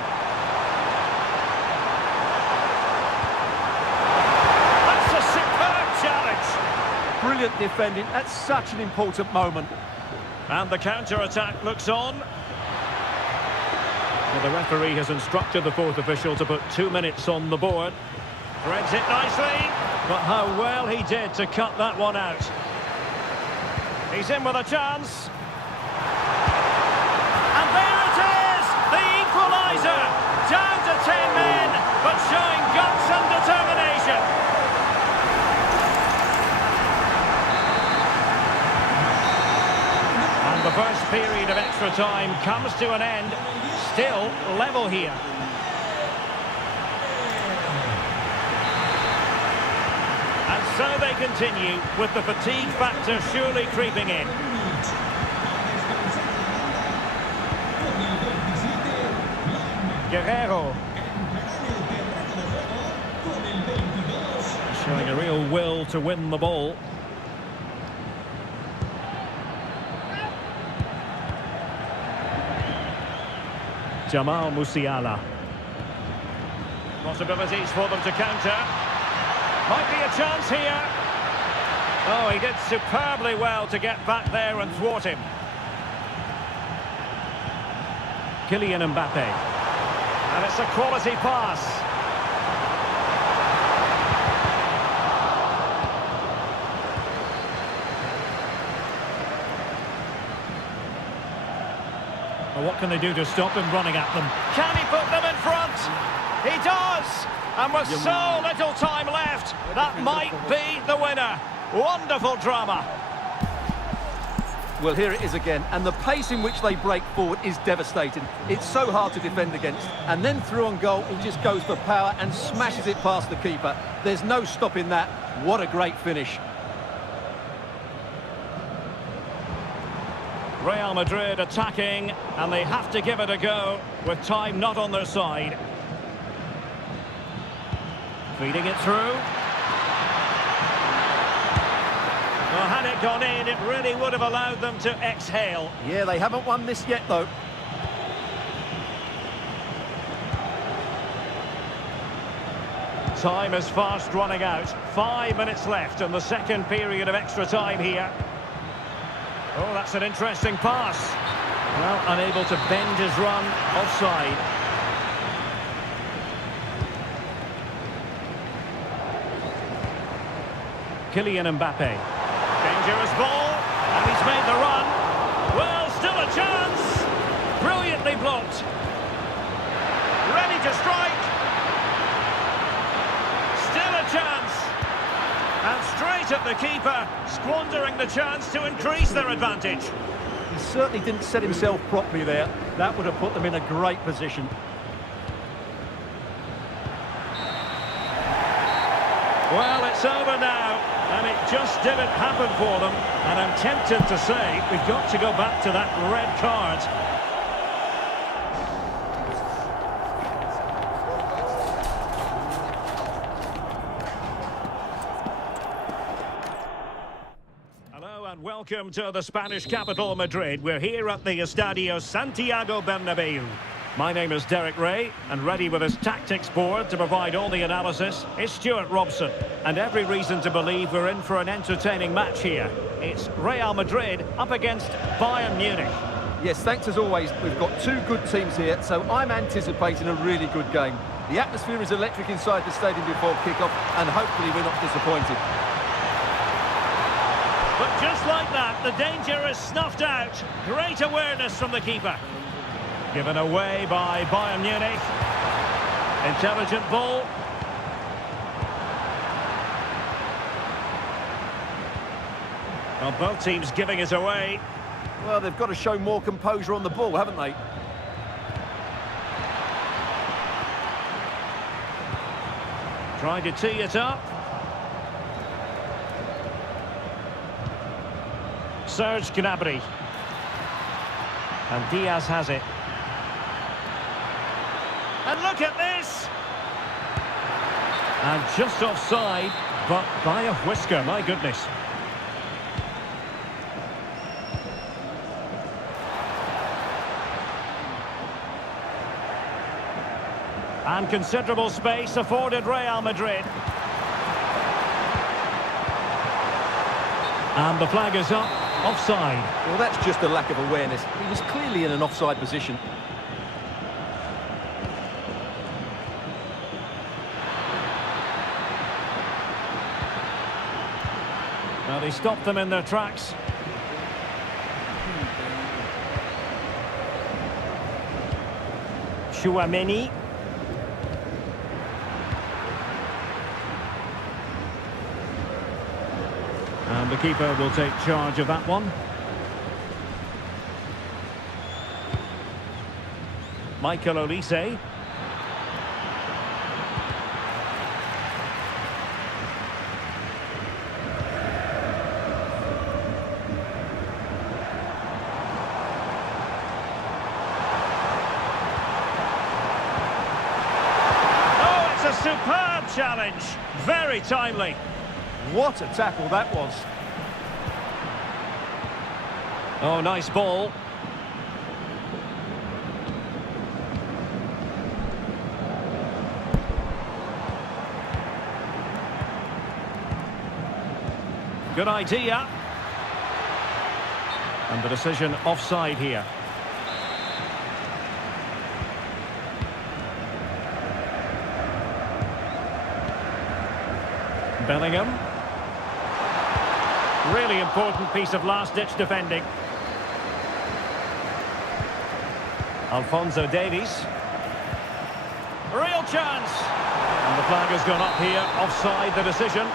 That's a superb challenge. Brilliant defending. That's such an important moment. And the counter-attack looks on. Well, the referee has instructed the fourth official to put 2 minutes on the board. Threads it nicely. But how well he did to cut that one out. He's in with a chance. And there it is! The equaliser! Down to 10 men, but showing guts and determination. And the first period of extra time comes to an end. Still level here. And so they continue, with the fatigue factor surely creeping in. Guerrero. Showing a real will to win the ball. Jamal Musiala. Possibilities for them to counter. Might be a chance here. Oh, he did superbly well to get back there and thwart him. Kylian Mbappe. And it's a quality pass. Well, what can they do to stop him running at them? Can he put them in front? He does! And with so little time left, that might be the winner. Wonderful drama. Well, here it is again, and the pace in which they break forward is devastating. It's so hard to defend against. And then through on goal, he just goes for power and smashes it past the keeper. There's no stopping that. What a great finish. Real Madrid attacking, and they have to give it a go, with time not on their side. Feeding it through. Well, had it gone in, it really would have allowed them to exhale. Yeah, they haven't won this yet, though. Time is fast running out. 5 minutes left in the second period of extra time here. Oh, that's an interesting pass. Well, unable to bend his run. Offside. Kylian Mbappe. Dangerous ball. And he's made the run. Well, still a chance. Brilliantly blocked. Ready to strike. Still a chance. And straight at the keeper, squandering the chance to increase their advantage. He certainly didn't set himself properly there. That would have put them in a great position. Well, it's over now, and it just didn't happen for them. And I'm tempted to say we've got to go back to that red card. Welcome to the Spanish capital, Madrid. We're here at the Estadio Santiago Bernabéu. My name is Derek Ray, and ready with his tactics board to provide all the analysis is Stuart Robson. And every reason to believe we're in for an entertaining match here. It's Real Madrid up against Bayern Munich. Yes, thanks as always. We've got two good teams here, so I'm anticipating a really good game. The atmosphere is electric inside the stadium before kick-off, and hopefully we're not disappointed. But just like that, the danger is snuffed out. Great awareness from the keeper. Given away by Bayern Munich. Intelligent ball. Well, both teams giving it away. Well, they've got to show more composure on the ball, haven't they? Trying to tee it up. Serge Gnabry. And Diaz has it. And look at this! And just offside, but by a whisker, my goodness. And considerable space afforded Real Madrid. And the flag is up. Offside. Well, that's just a lack of awareness. He was clearly in an offside position. Well, he stopped them in their tracks. Chouameni. And the keeper will take charge of that one. Michael Olise. Oh, it's a superb challenge. Very timely. What a tackle that was. Oh, nice ball. Good idea. And the decision offside here. Bellingham. Really important piece of last-ditch defending. Alphonso Davies. Real chance. And the flag has gone up here. Offside the decision.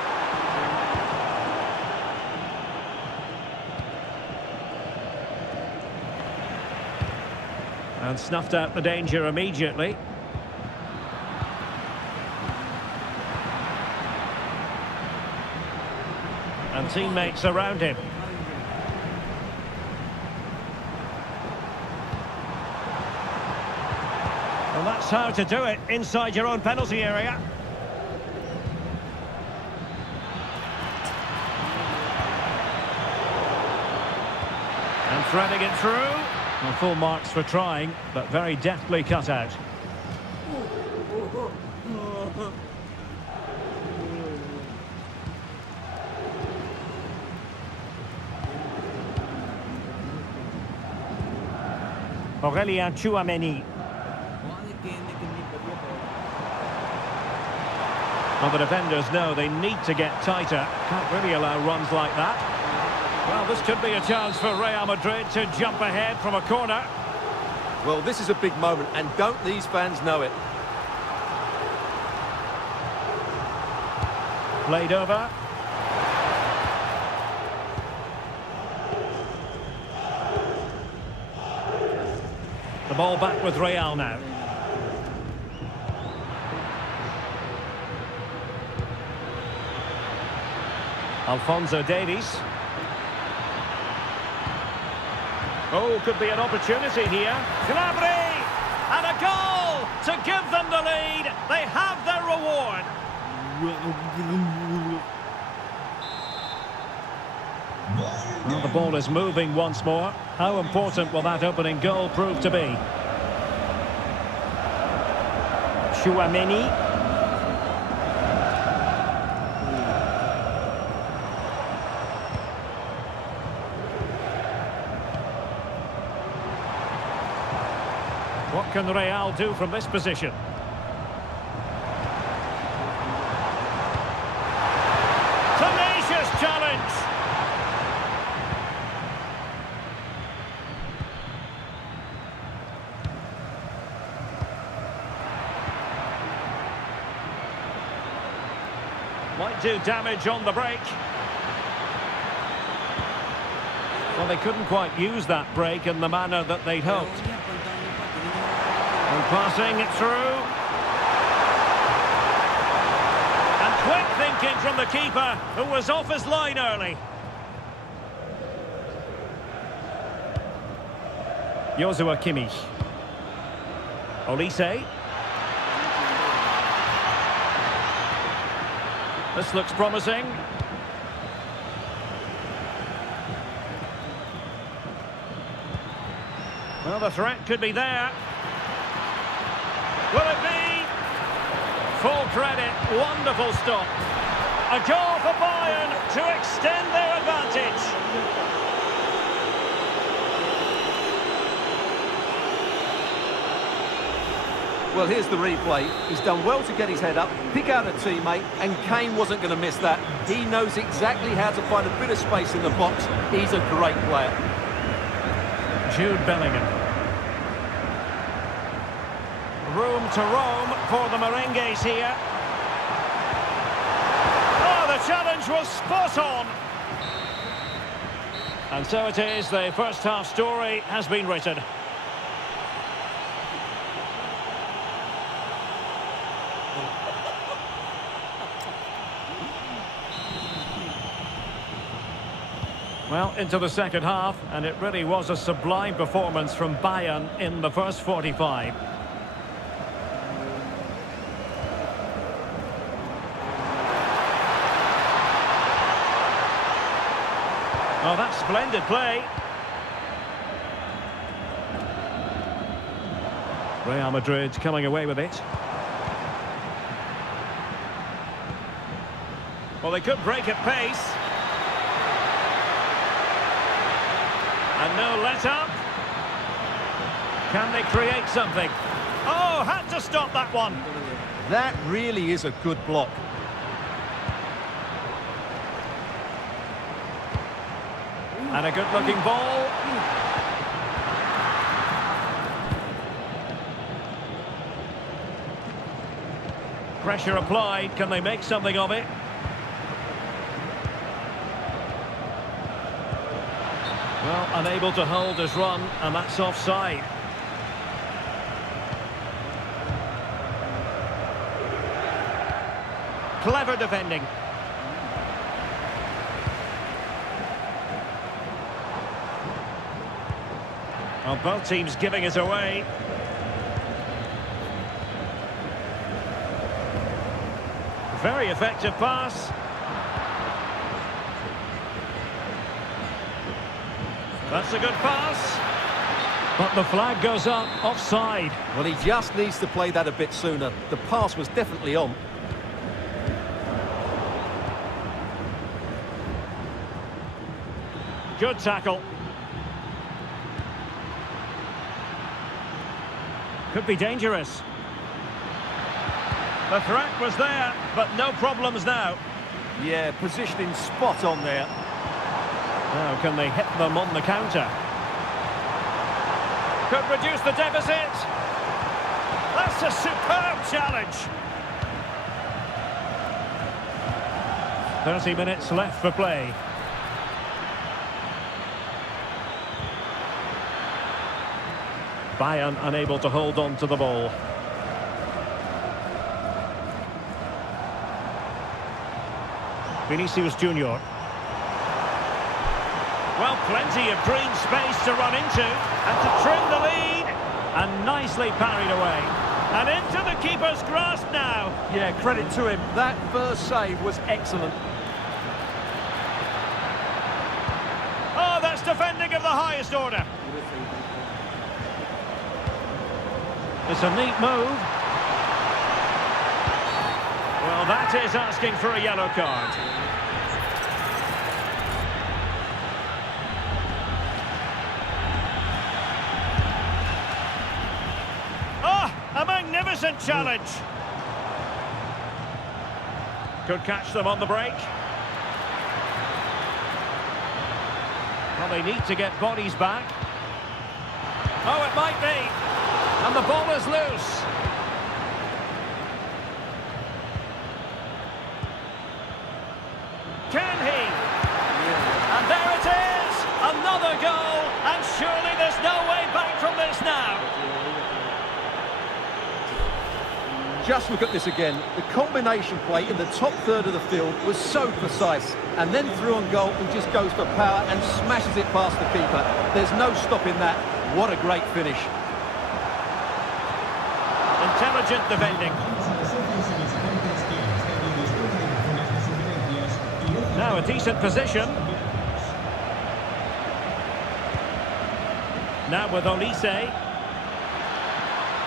And snuffed out the danger immediately. And teammates around him. Well, that's how to do it inside your own penalty area. And threading it through. Well, full marks for trying, but very deftly cut out. Aurelien Tchouameni. Well, the defenders know they need to get tighter. Can't really allow runs like that. Well, this could be a chance for Real Madrid to jump ahead from a corner. Well, this is a big moment, and don't these fans know it? Played over. The ball back with Real now. Alphonso Davies. Oh, could be an opportunity here. Gnabry! And a goal to give them the lead. They have their reward. Well, the ball is moving once more. How important will that opening goal prove to be? Tchouameni. What can Real do from this position? Tenacious challenge! Might do damage on the break. Well, they couldn't quite use that break in the manner that they'd hoped. And passing it through. And quick thinking from the keeper, who was off his line early. Joshua Kimmich. Olise. This looks promising. Well, the threat could be there. Will it be? Full credit, wonderful stop. A goal for Bayern to extend their advantage. Well, here's the replay. He's done well to get his head up, pick out a teammate, and Kane wasn't going to miss that. He knows exactly how to find a bit of space in the box. He's a great player. Jude Bellingham. Room to roam for the Merengues here. Oh, the challenge was spot on. And so it is, the first half story has been written. Well, into the second half, and it really was a sublime performance from Bayern in the first 45. Oh, that's splendid play. Real Madrid coming away with it. Well, they could break at pace. And no let-up. Can they create something? Oh, had to stop that one. That really is a good block. And a good-looking ball. Pressure applied. Can they make something of it? Well, unable to hold his run, and that's offside. Clever defending. Well, both teams giving it away. Very effective pass. That's a good pass. But the flag goes up, offside. Well, he just needs to play that a bit sooner. The pass was definitely on. Good tackle. Could be dangerous. The threat was there, but no problems now. Yeah, positioning spot on there. Now, can they hit them on the counter? Could reduce the deficit. That's a superb challenge. 30 minutes left for play. Bayern unable to hold on to the ball. Vinicius Junior. Well, plenty of green space to run into and to trim the lead. And nicely parried away. And into the keeper's grasp now. Yeah, credit to him. That first save was excellent. Oh, that's defending of the highest order. It's a neat move. Well, that is asking for a yellow card. A magnificent challenge. Could catch them on the break. Well, they need to get bodies back. Oh, it might be. And the ball is loose. Can he? And there it is. Another goal. And surely there's no way back from this now. Just look at this again. The combination play in the top third of the field was so precise. And then through on goal, he just goes for power and smashes it past the keeper. There's no stopping that. What a great finish. Intelligent defending. Now a decent position. Now with Olise.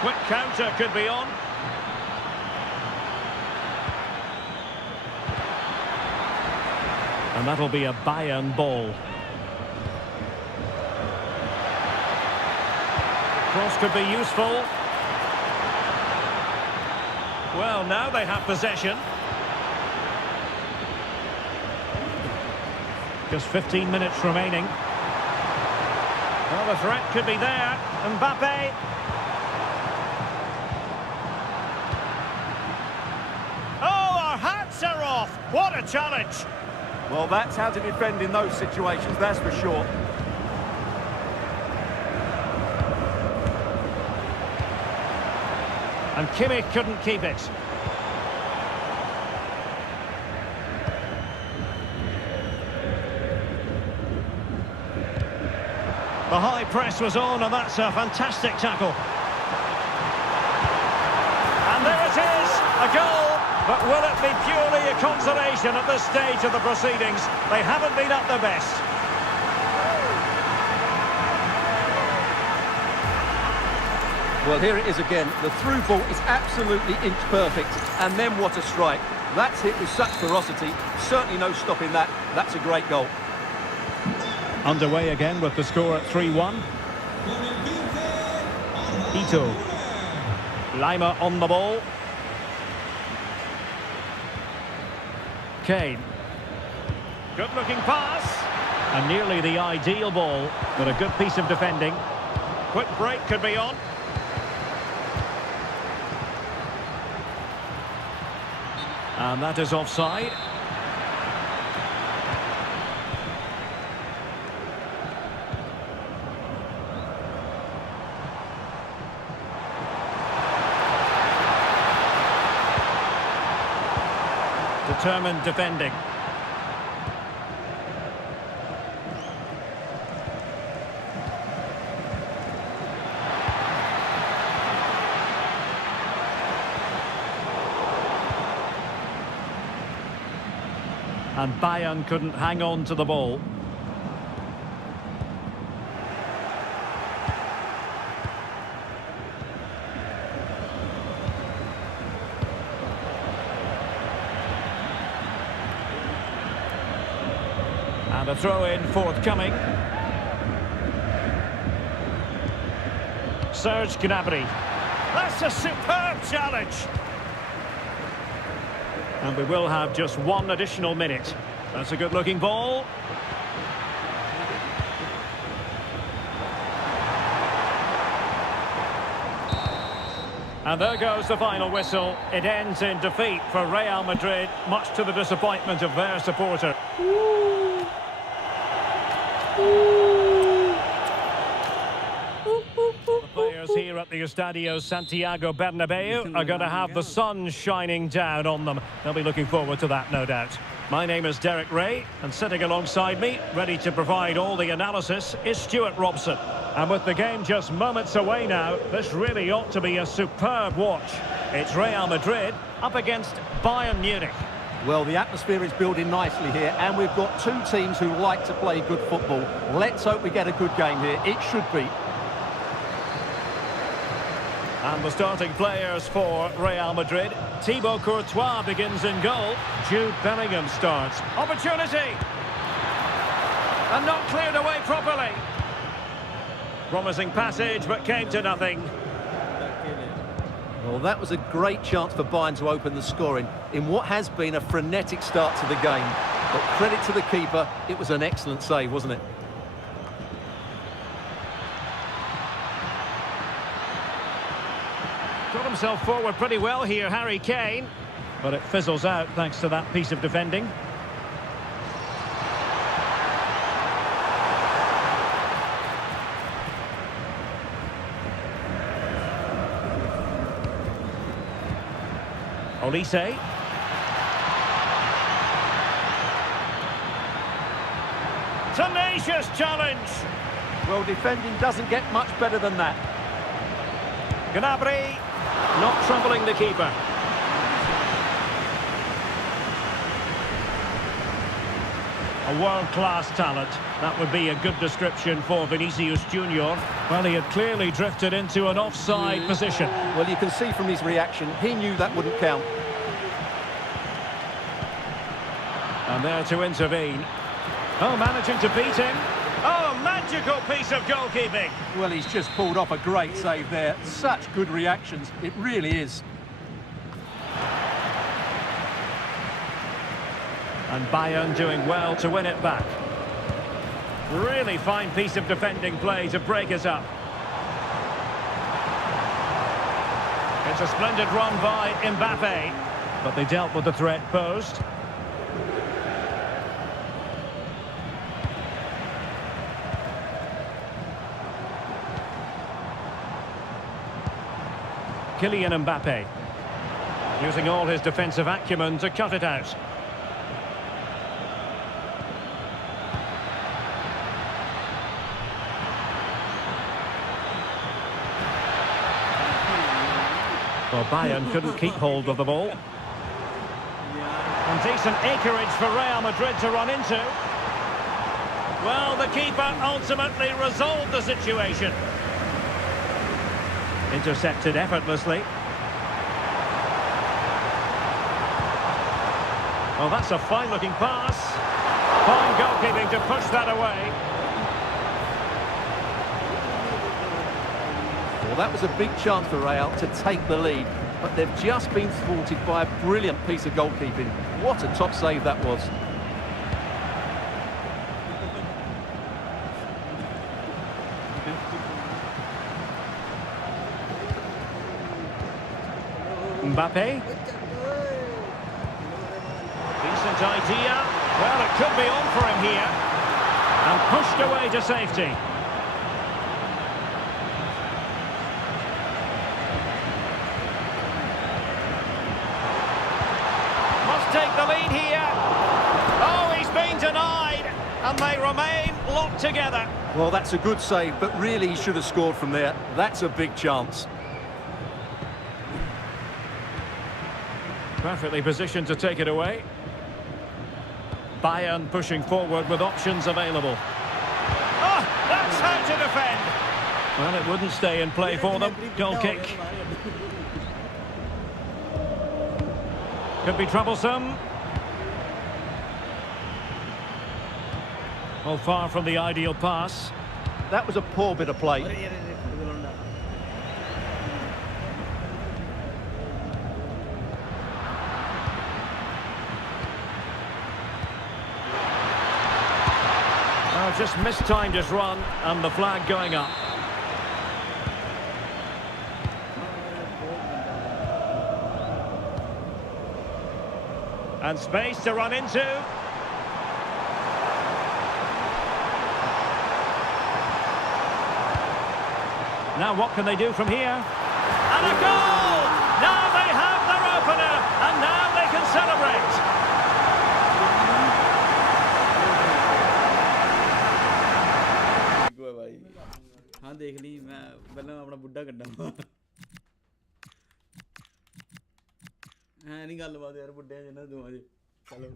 Quick counter could be on. And that'll be a Bayern ball. Cross could be useful. Well, now they have possession. Just 15 minutes remaining. Well, the threat could be there. Mbappe. Oh, our hats are off. What a challenge. Well, that's how to defend in those situations, that's for sure. And Kimmich couldn't keep it. The high press was on, and that's a fantastic tackle. And there it is, a goal. But will it be purely a consolation at this stage of the proceedings? They haven't been at their best. Well, here it is again. The through ball is absolutely inch perfect. And then what a strike. That's hit with such ferocity. Certainly no stopping that. That's a great goal. Underway again with the score at 3-1. Ito. Lima on the ball. Kane. Good looking pass. And nearly the ideal ball, but a good piece of defending. Quick break could be on. And that is offside. Determined defending. And Bayern couldn't hang on to the ball. And a throw-in forthcoming. Serge Gnabry. That's a superb challenge. And we will have just one additional minute. That's a good-looking ball. And there goes the final whistle. It ends in defeat for Real Madrid, much to the disappointment of their supporter. The players here at the Estadio Santiago Bernabeu are going to have the sun shining down on them. They'll be looking forward to that, no doubt. My name is Derek Ray, and sitting alongside me, ready to provide all the analysis, is Stuart Robson. And with the game just moments away now, this really ought to be a superb watch. It's Real Madrid up against Bayern Munich. Well, the atmosphere is building nicely here, and we've got two teams who like to play good football. Let's hope we get a good game here. It should be. And the starting players for Real Madrid. Thibaut Courtois begins in goal. Jude Bellingham starts. Opportunity! And not cleared away properly. Promising passage, but came to nothing. Well, that was a great chance for Bayern to open the scoring in what has been a frenetic start to the game. But credit to the keeper, it was an excellent save, wasn't it? Got himself forward pretty well here, Harry Kane. But it fizzles out thanks to that piece of defending. Olise. Tenacious challenge. Well, defending doesn't get much better than that. Gnabry not troubling the keeper. A world-class talent. That would be a good description for Vinicius Junior. Well, he had clearly drifted into an offside position. Well, you can see from his reaction, he knew that wouldn't count. And there to intervene. Oh, managing to beat him. Oh, magical piece of goalkeeping. Well, he's just pulled off a great save there. Such good reactions, it really is. And Bayern doing well to win it back. Really fine piece of defending play to break us up. It's a splendid run by Mbappe, but they dealt with the threat posed. Kylian Mbappe using all his defensive acumen to cut it out. Well, Bayern couldn't keep hold of the ball. And decent acreage for Real Madrid to run into. Well, the keeper ultimately resolved the situation. Intercepted effortlessly. Oh, that's a fine-looking pass. Fine goalkeeping to push that away. Well, that was a big chance for Real to take the lead, but they've just been thwarted by a brilliant piece of goalkeeping. What a top save that was. Mbappe. Decent idea. Well, it could be on for him here. And pushed away to safety. Must take the lead here. Oh, he's been denied. And they remain locked together. Well, that's a good save, but really he should have scored from there. That's a big chance. Perfectly positioned to take it away. Bayern pushing forward with options available. Oh, that's how to defend. Well, it wouldn't stay in play for them. Goal kick. Could be troublesome. Well, far from the ideal pass. That was a poor bit of play. just mistimed his run, and the flag going up. And space to run into. Now what can they do from here? And a goal! Now they have their opener, and now they can celebrate. हाँ देख ली मैं पहले अपना बुड्ढा कड्डा है नहीं गलबात यार बुड्ढे जिन्हें दोवां जी चलो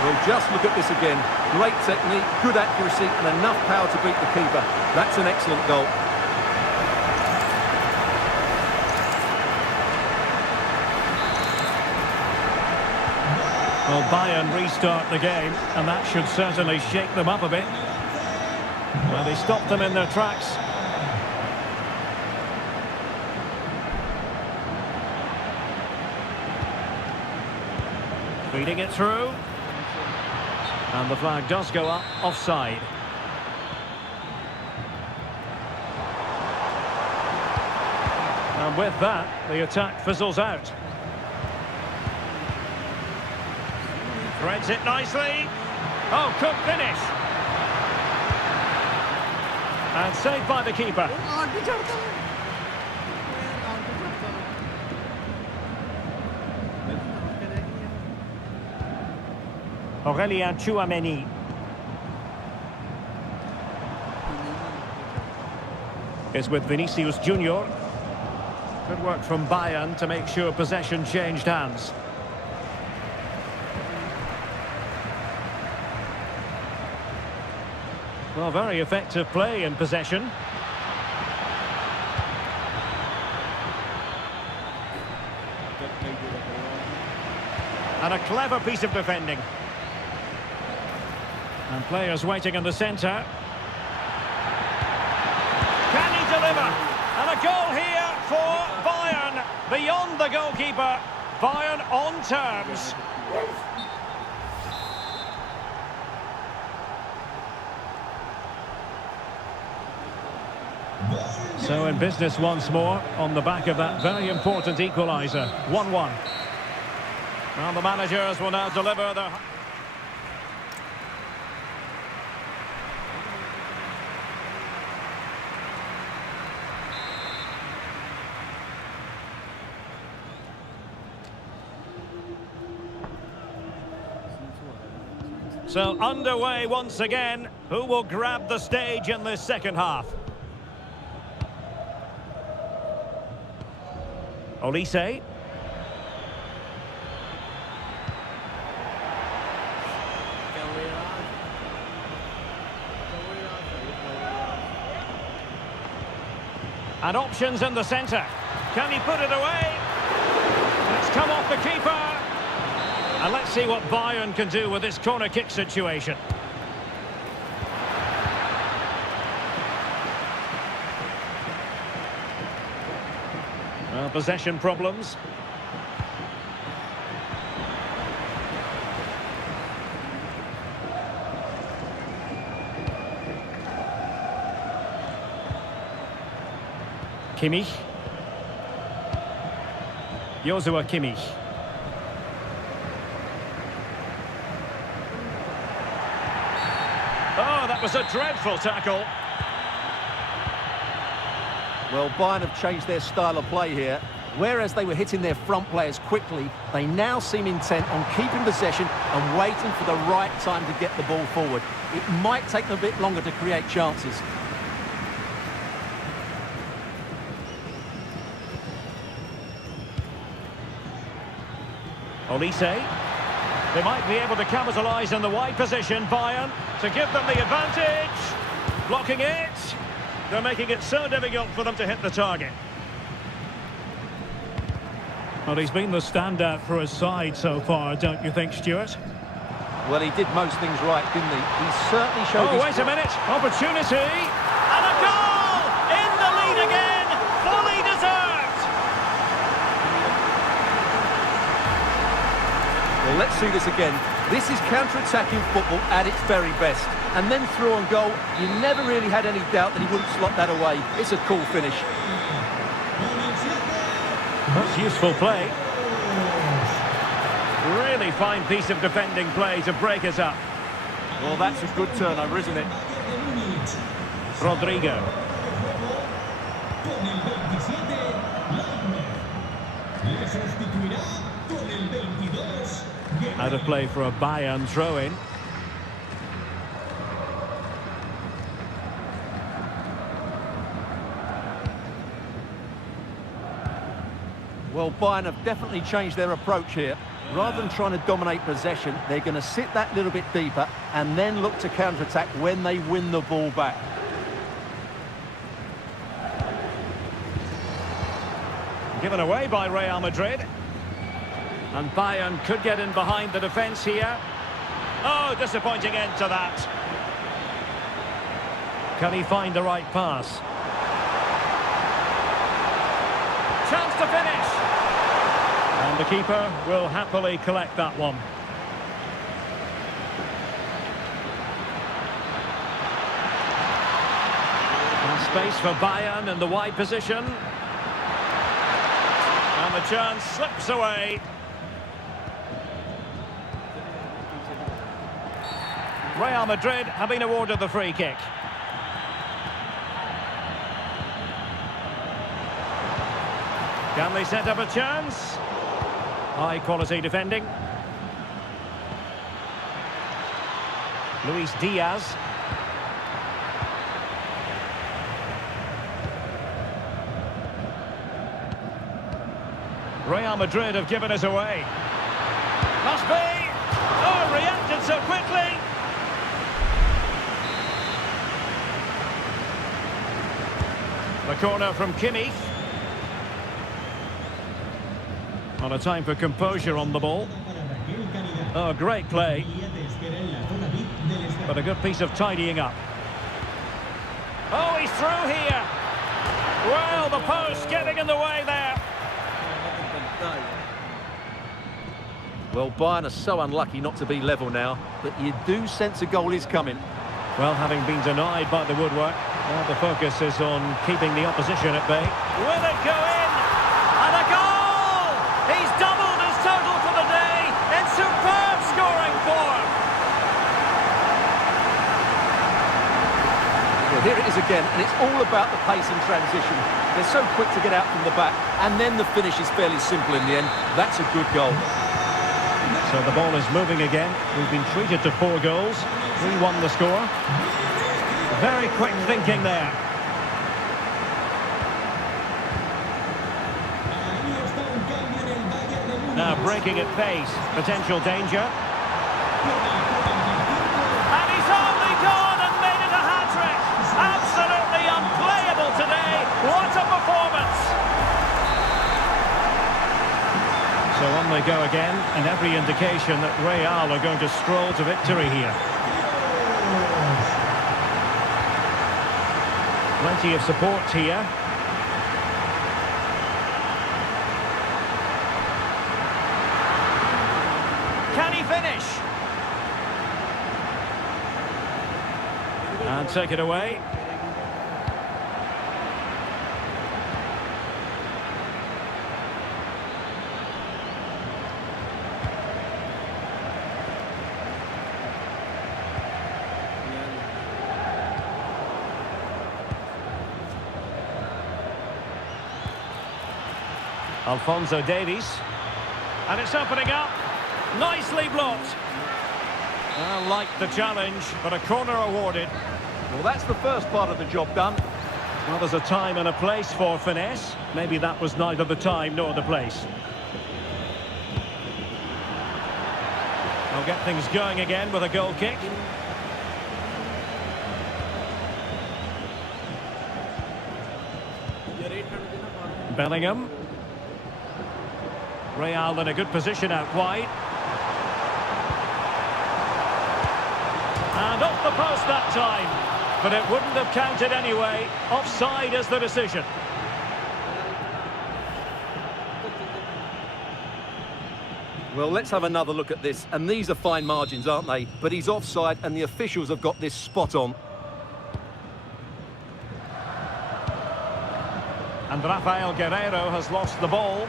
Well, just look at this again. Great technique, good accuracy, and enough power to beat the keeper. That's an excellent goal. Well, Bayern restart the game, and that should certainly shake them up a bit. Well, they stopped them in their tracks. Feeding it through. And the flag does go up, offside. And with that, the attack fizzles out. Threads it nicely. Oh, could finish. And saved by the keeper. Aurélien Tchouaméni. Is with Vinicius Junior. Good work from Bayern to make sure possession changed hands. Well, very effective play in possession. And a clever piece of defending. And players waiting in the centre. Can he deliver? And a goal here for Bayern. Beyond the goalkeeper. Bayern on terms. So in business once more on the back of that very important equaliser. 1-1. Well, the managers will now deliver their... So underway once again. Who will grab the stage in this second half? Olise. And options in the centre. Can he put it away? It's come off the keeper. And let's see what Bayern can do with this corner kick situation. Well, possession problems. Kimmich. Joshua Kimmich. Oh, that was a dreadful tackle. Well, Bayern have changed their style of play here. Whereas they were hitting their front players quickly, they now seem intent on keeping possession and waiting for the right time to get the ball forward. It might take them a bit longer to create chances. Olise. They might be able to capitalise in the wide position, Bayern, to give them the advantage. Blocking it. They're making it so difficult for them to hit the target. Well, he's been the standout for his side so far, don't you think, Stuart? Well, he did most things right, didn't he? He certainly showed his... Oh, wait a minute. Opportunity. And a goal! In the lead again. Fully deserved. Well, let's see this again. This is counter-attacking football at its very best. And then through on goal, you never really had any doubt that he wouldn't slot that away. It's a cool finish. That's useful play. Really fine piece of defending play to break us up. Well, that's a good turnover, isn't it? Rodrigo. Out of play for a Bayern throw-in. Well, Bayern have definitely changed their approach here. Rather than trying to dominate possession, they're going to sit that little bit deeper and then look to counter-attack when they win the ball back. Given away by Real Madrid. And Bayern could get in behind the defence here. Oh, disappointing end to that. Can he find the right pass? Chance to finish. And the keeper will happily collect that one. And space for Bayern in the wide position. And the chance slips away. Real Madrid have been awarded the free kick. Can they set up a chance? High quality defending. Luis Diaz. Real Madrid have given us away. Must be! Oh, reacted so quickly! The corner from Kimmich. On a time for composure on the ball. Oh, great play. But a good piece of tidying up. Oh, he's through here. Well, the post getting in the way there. Well, Bayern are so unlucky not to be level now, but you do sense a goal is coming. Well, having been denied by the woodwork, well, the focus is on keeping the opposition at bay. Will it go in? And a goal! He's doubled his total for the day in superb scoring form. Well, here it is again, and it's all about the pace and transition. They're so quick to get out from the back, and then the finish is fairly simple in the end. That's a good goal. So the ball is moving again. We've been treated to 4 goals. 3-1 the score. Very quick thinking there. Now breaking at pace. Potential danger. And he's only gone and made it a hat-trick. Absolutely unplayable today. What a performance. So on they go again, and every indication that Real are going to stroll to victory here. Plenty of support here. Can he finish? And take it away. Alphonso Davies. And it's opening up. Nicely blocked. Well, like the challenge, but a corner awarded. Well, that's the first part of the job done. Well, there's a time and a place for finesse. Maybe that was neither the time nor the place. We'll get things going again with a goal kick. Bellingham. Real in a good position out wide. And off the post that time. But it wouldn't have counted anyway. Offside is the decision. Well, let's have another look at this. And these are fine margins, aren't they? But he's offside and the officials have got this spot on. And Rafael Guerreiro has lost the ball.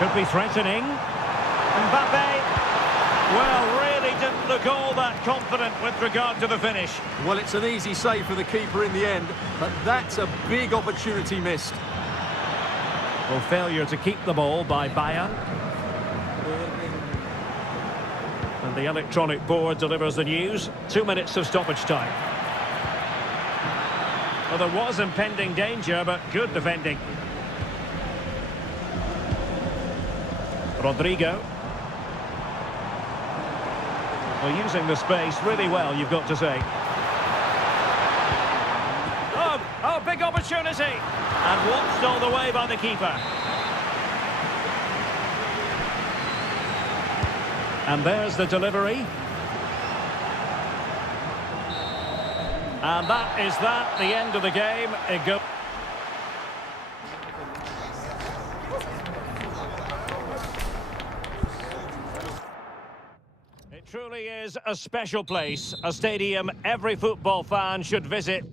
Could be threatening. Mbappe, well, really didn't look all that confident with regard to the finish. Well, it's an easy save for the keeper in the end, but that's a big opportunity missed. Well, failure to keep the ball by Bayern. And the electronic board delivers the news. 2 minutes of stoppage time. Well, there was impending danger, but good defending. Rodrigo. Well, using the space really well, you've got to say. Oh, big opportunity! And watched all the way by the keeper. And there's the delivery. And that is that, the end of the game. It goes. It truly is a special place, a stadium every football fan should visit.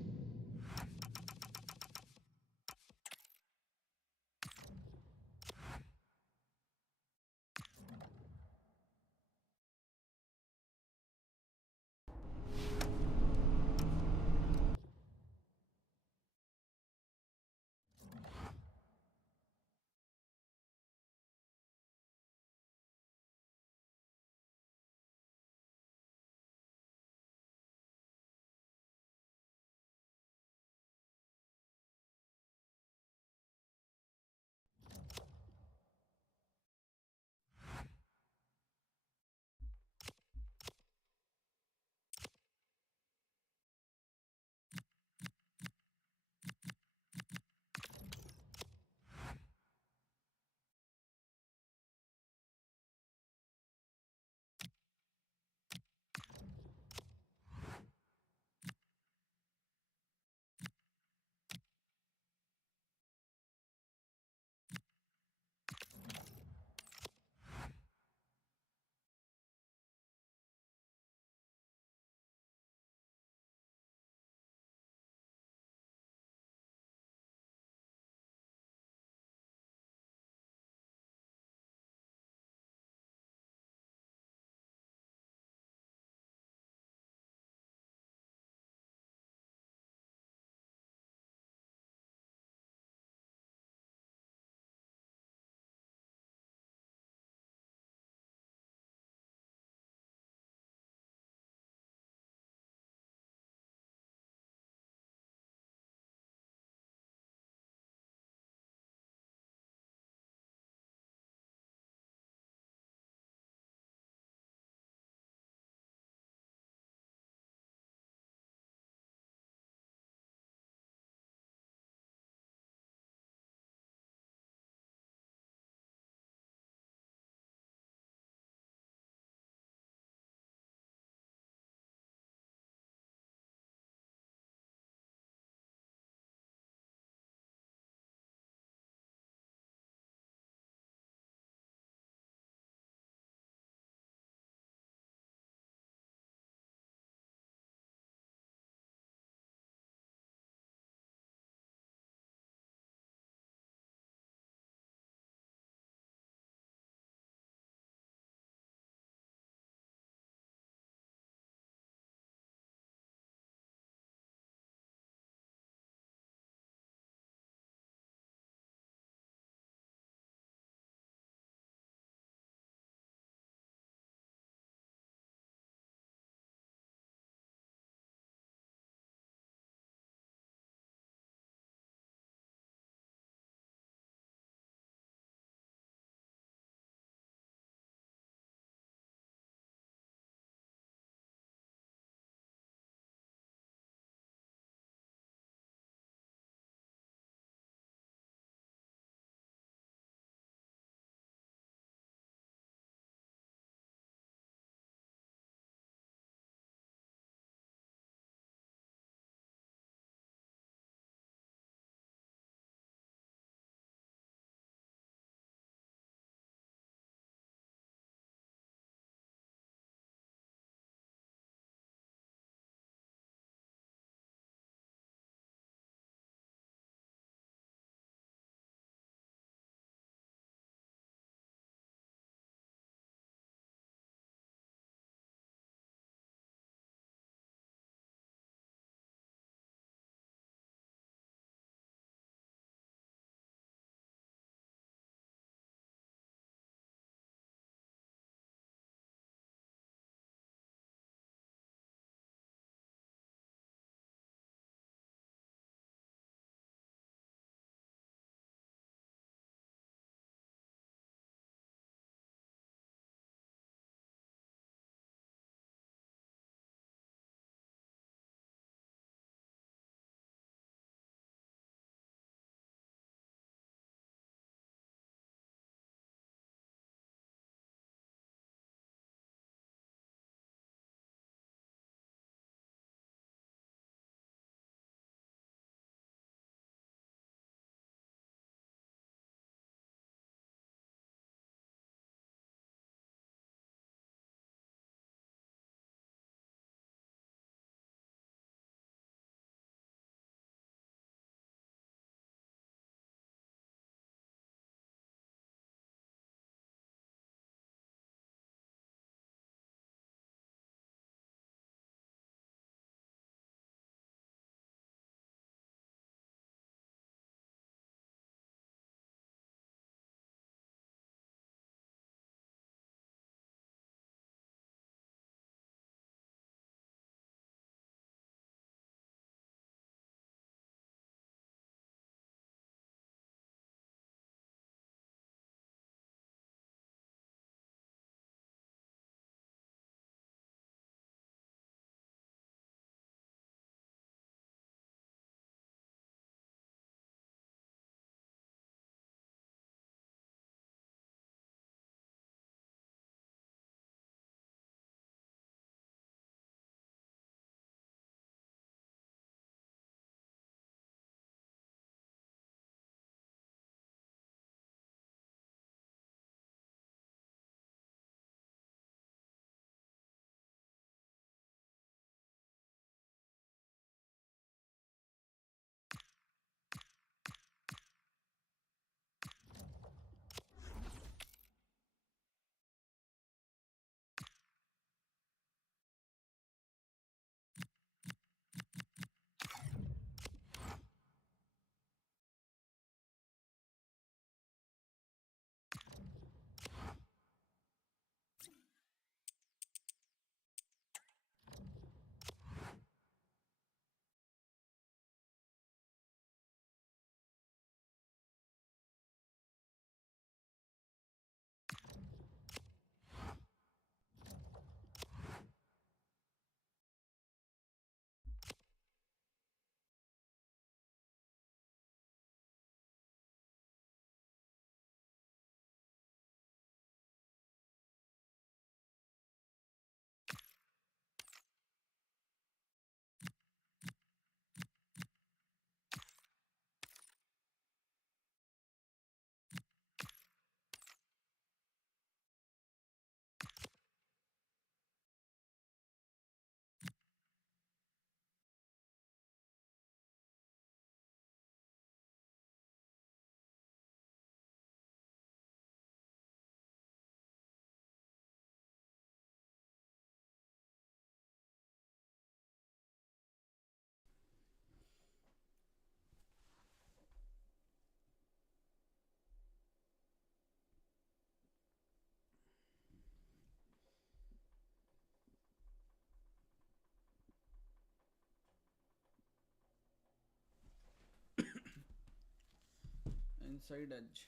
inside edge.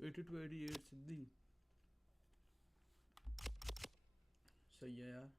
Eighty two 88 सीधी सही है यार.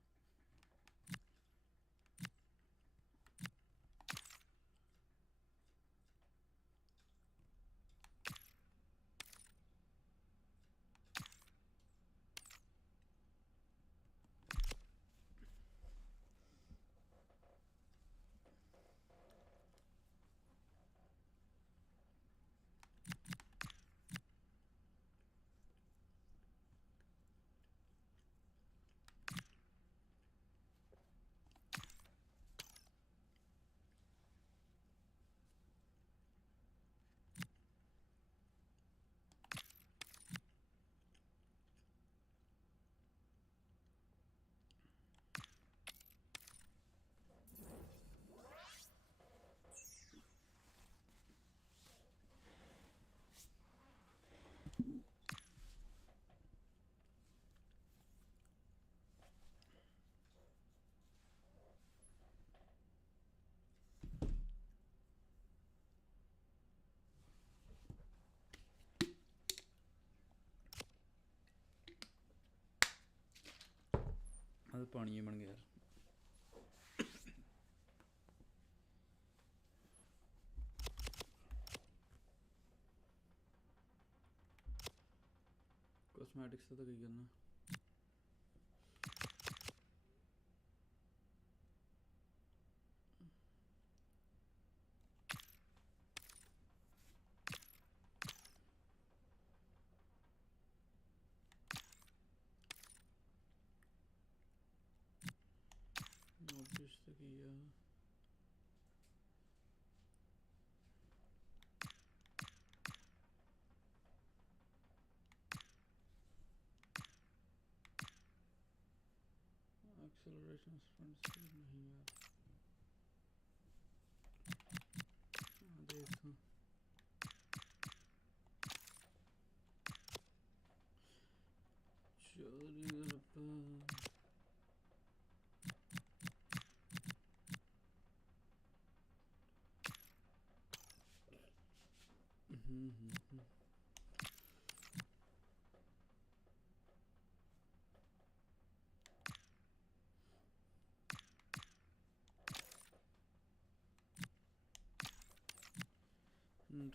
अब पानी बन गया यार. Cosmetics तो कही करना. नोटिस तो किया. एक्सेलरेशन फ्रंट से नहीं यार. देखो चोरी रुपये.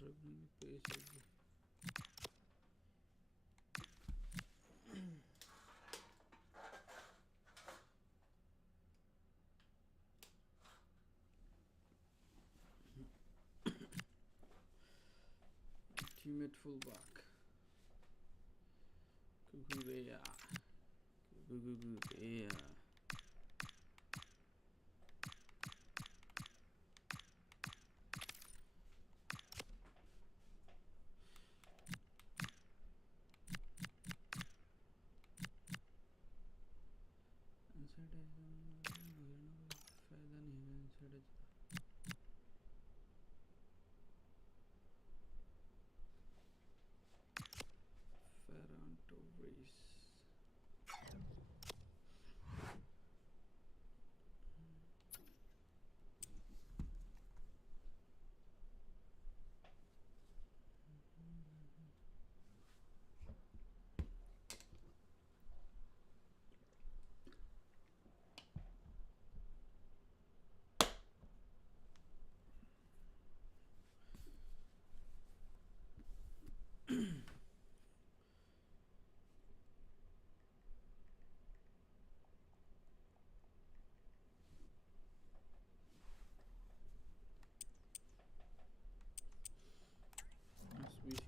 dribbling pace होगी. Teammate fullback. Kukureya. Kukureya.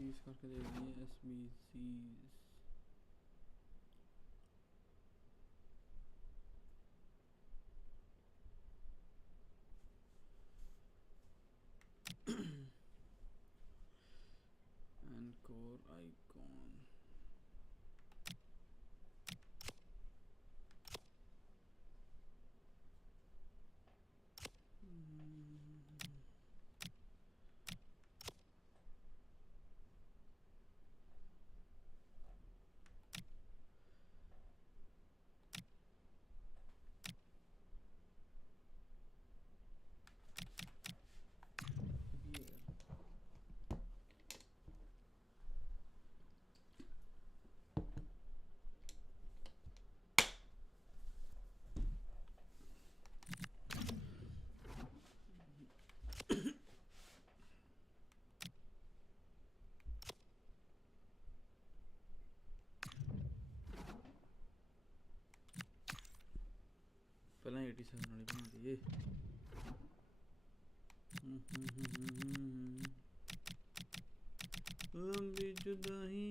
SBCs करके देख लिए SBCs and core icon. पहले 87 वाली बना दिए लंबी जुदाई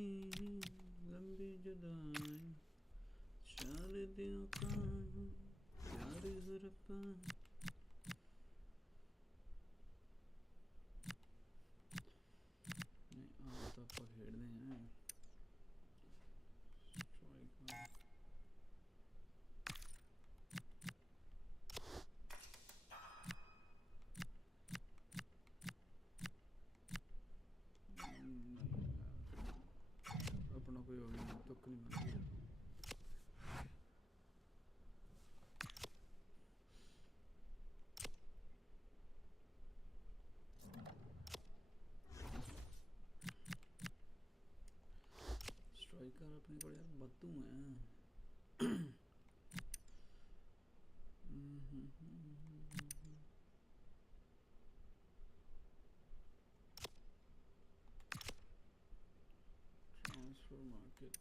चार दिनों का प्यार ज़रपा नहीं आ तो पकड़ दें अपना कोई और नहीं तुक नहीं मार स्ट्राइकर अपने को यार बद्दू हैं ट्रांसफर मार्केट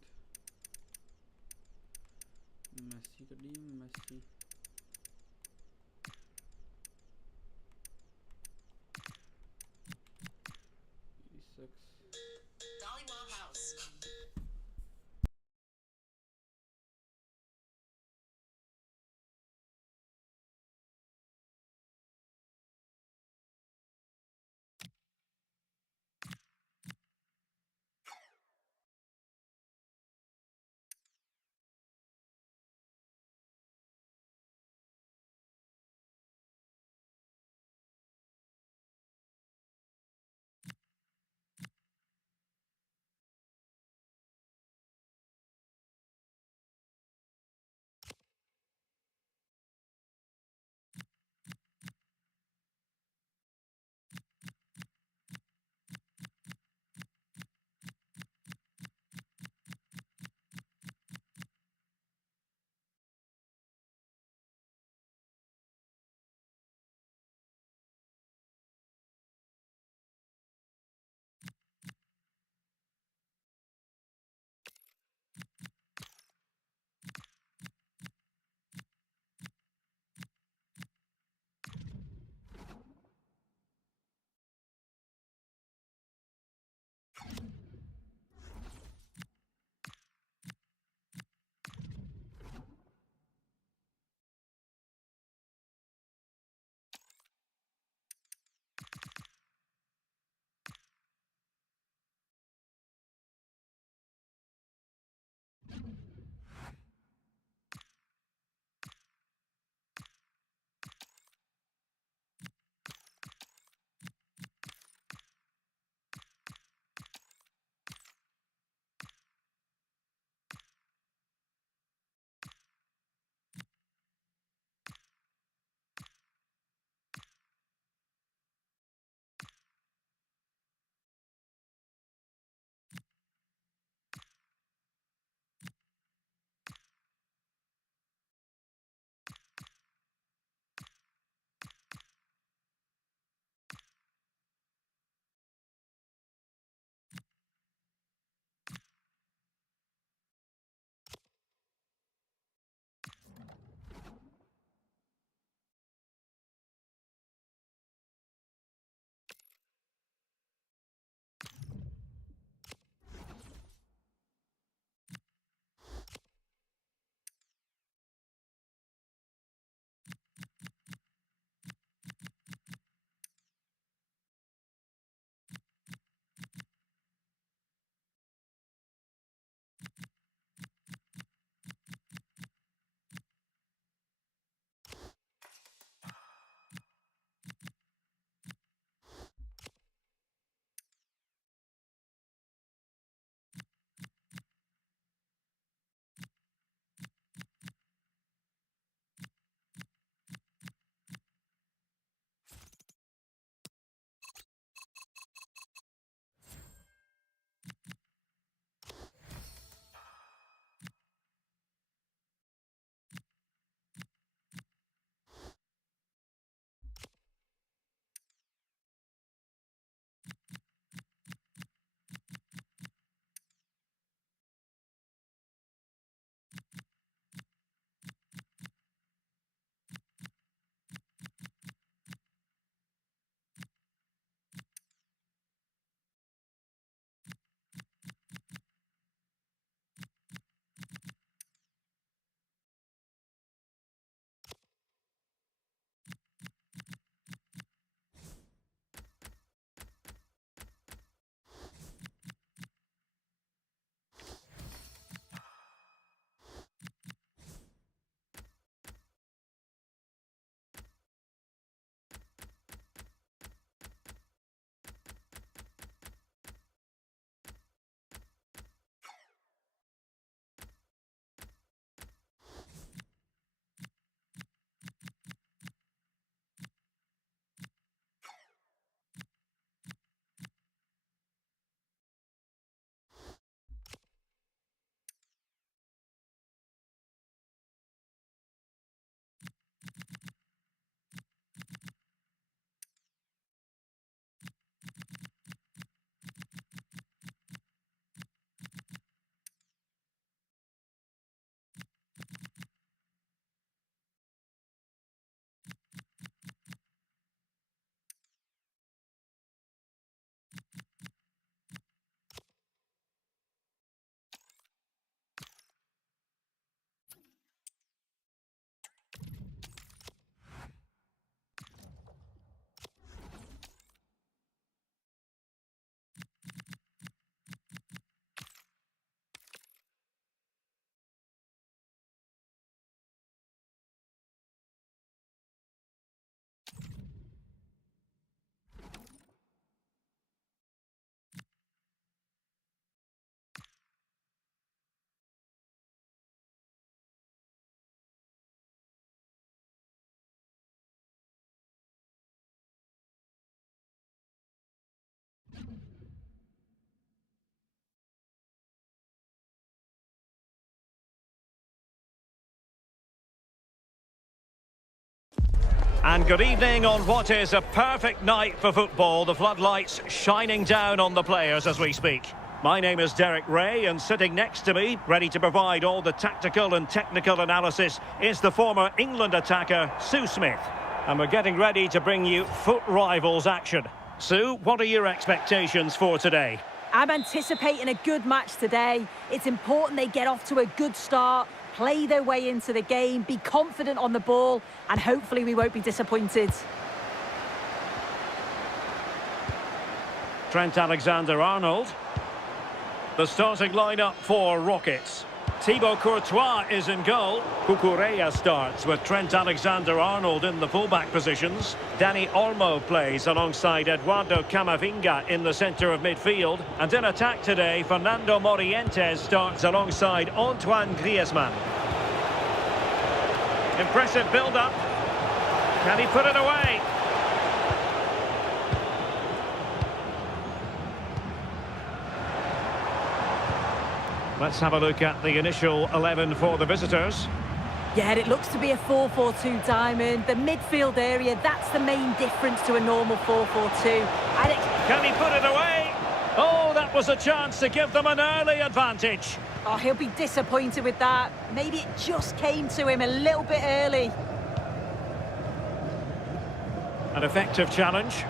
मेसी का डी Messi And good evening on what is a perfect night for football. The floodlights shining down on the players as we speak. My name is Derek Ray, and sitting next to me, ready to provide all the tactical and technical analysis, is the former England attacker, Sue Smith. And we're getting ready to bring you FUT Rivals action. Sue, what are your expectations for today? I'm anticipating a good match today. It's important they get off to a good start, play their way into the game, be confident on the ball, and hopefully we won't be disappointed. Trent Alexander-Arnold. The starting lineup for Rockets. Thibaut Courtois is in goal. Cucurella starts with Trent Alexander-Arnold in the fullback positions. Dani Olmo plays alongside Eduardo Camavinga in the centre of midfield. And in attack today, Fernando Morientes starts alongside Antoine Griezmann. Impressive build-up. Can he put it away? Let's have a look at the initial 11 for the visitors. Yeah, it looks to be a 4-4-2 diamond. The midfield area, that's the main difference to a normal 4-4-2. Can he put it away? Oh, that was a chance to give them an early advantage. Oh, he'll be disappointed with that. Maybe it just came to him a little bit early. An effective challenge.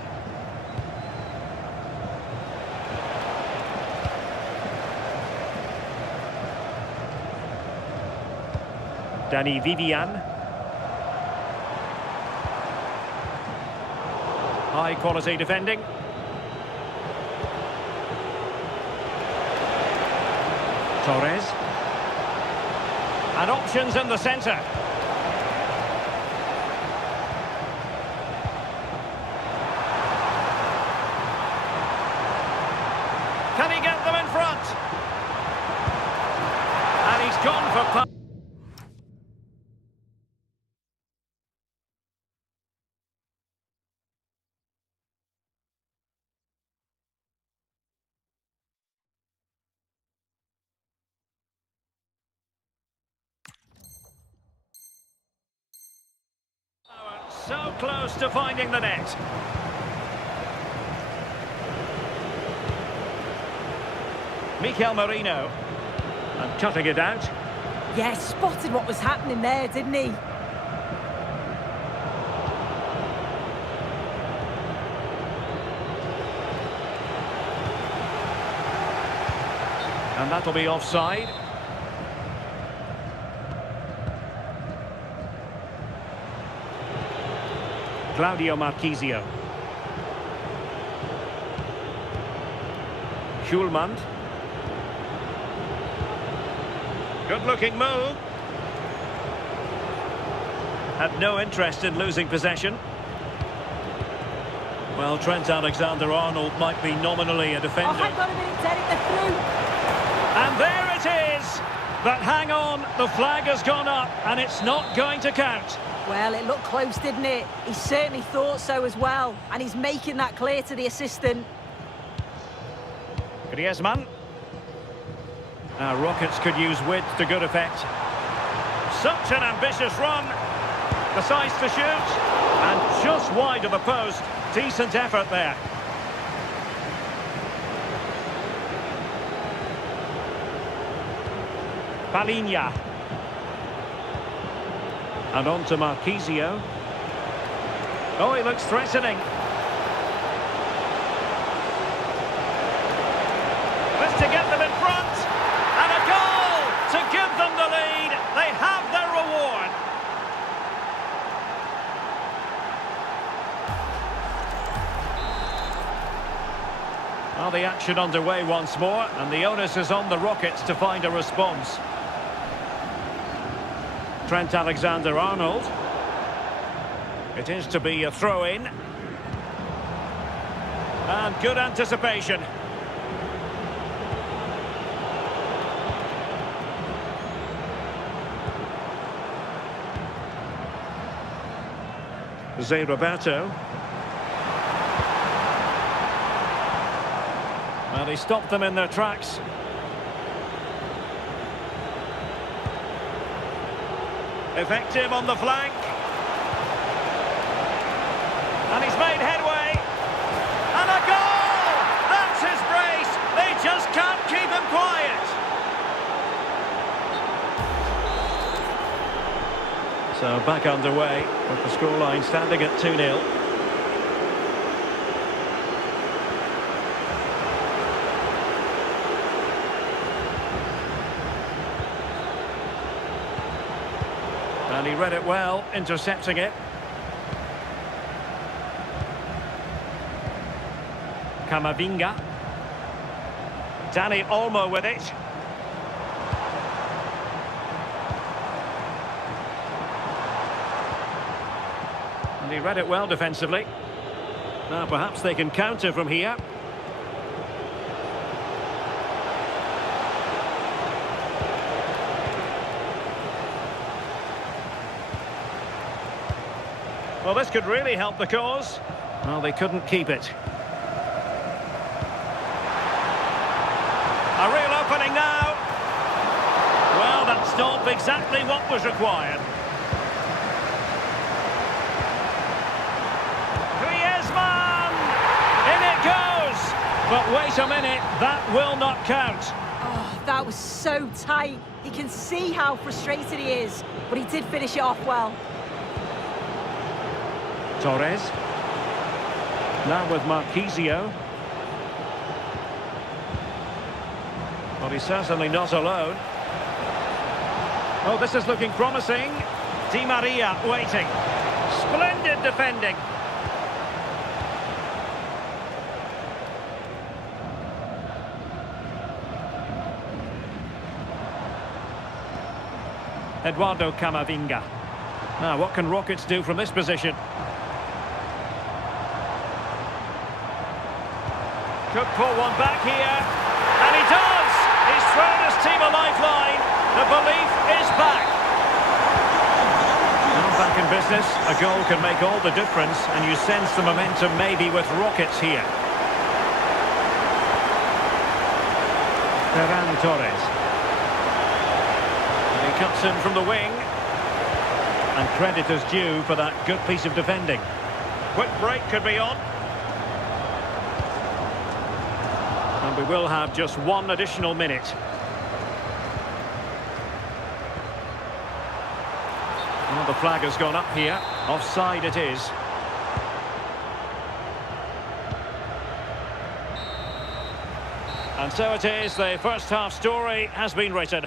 Danny Vivian. High quality defending. Torres. And options in the centre. Can he get them in front? And he's gone for... So close to finding the net. Mikel Merino. And cutting it out. Yeah, spotted what was happening there, didn't he? And that'll be offside. Claudio Marchisio. Schulman. Good looking move. Had no interest in losing possession. Well, Trent Alexander-Arnold might be nominally a defender. Oh, hang on a minute, Derek, they're through. And there it is. But hang on, the flag has gone up and it's not going to count. Well, it looked close, didn't it? He certainly thought so as well. And he's making that clear to the assistant. Griezmann. Now, Rockets could use width to good effect. Such an ambitious run. Decides to shoot. And just wide of the post. Decent effort there. Palinha. And on to Marchisio. Oh, he looks threatening. This to get them in front. And a goal to give them the lead. They have their reward. Well, the action underway once more, and the onus is on the Rockets to find a response. Trent Alexander-Arnold. It is to be a throw-in. And good anticipation. Zé Roberto. Well, he stopped them in their tracks. Effective on the flank. So back underway with the scoreline standing at 2-0. And he read it well, intercepting it. Camavinga. Dani Olmo with it. And he read it well defensively. Now perhaps they can counter from here. Well, this could really help the cause. Well, they couldn't keep it. A real opening now. Well, that stopped exactly what was required. Griezmann! In it goes! But wait a minute, that will not count. Oh, that was so tight. You can see how frustrated he is, but he did finish it off well. Torres. Now with Marquisio. Well, he's certainly not alone. Oh, this is looking promising. Di Maria waiting. Splendid defending. Eduardo Camavinga. Now, what can Rockets do from this position? Could pull one back here, and he does! He's thrown his team a lifeline. The belief is back. Now back in business, a goal can make all the difference, and you sense the momentum maybe with Rockets here. Ferran Torres. And he cuts in from the wing. And credit is due for that good piece of defending. Quick break could be on. And we will have just one additional minute. Well, the flag has gone up here. Offside it is. And so it is, the first half story has been written.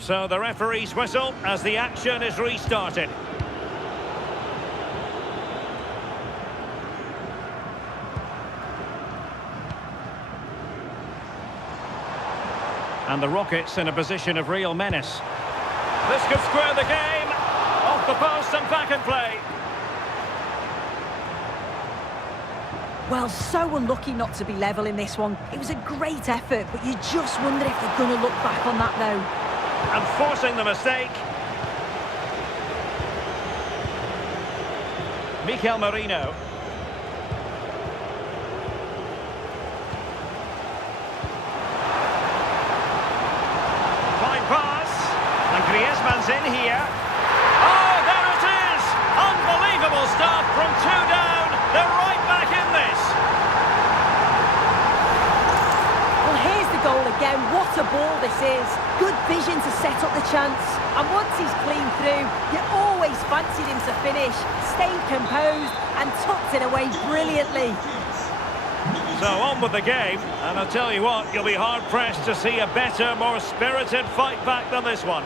So the referee's whistle as the action is restarted. And the Rockets in a position of real menace. This could square the game. Off the post and back in play. Well, so unlucky not to be level in this one. It was a great effort, but you just wonder if they're going to look back on that, though. And forcing the mistake. Mikel Merino. Fine pass. And Griezmann's in here. Oh, there it is! Unbelievable stuff from two down. They're right back in this. Well, here's the goal again. What a ball this is. Good vision to set up the chance. And once he's clean through, you always fancied him to finish. Stayed composed and tucked it away brilliantly. So on with the game. And I'll tell you what, you'll be hard-pressed to see a better, more spirited fight back than this one.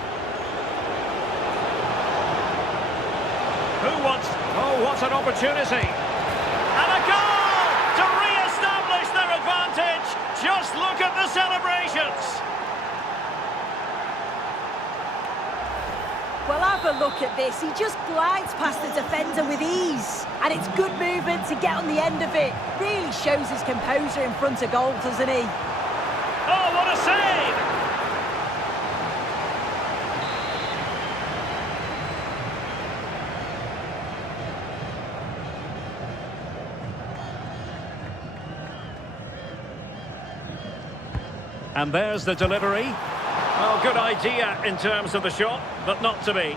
Who wants... Oh, what an opportunity. And a goal to re-establish their advantage. Just look at the celebrations. Well, have a look at this. He just glides past the defender with ease. And it's good movement to get on the end of it. Really shows his composure in front of goal, doesn't he? Oh, what a save! And there's the delivery. Well, good idea in terms of the shot, but not to be.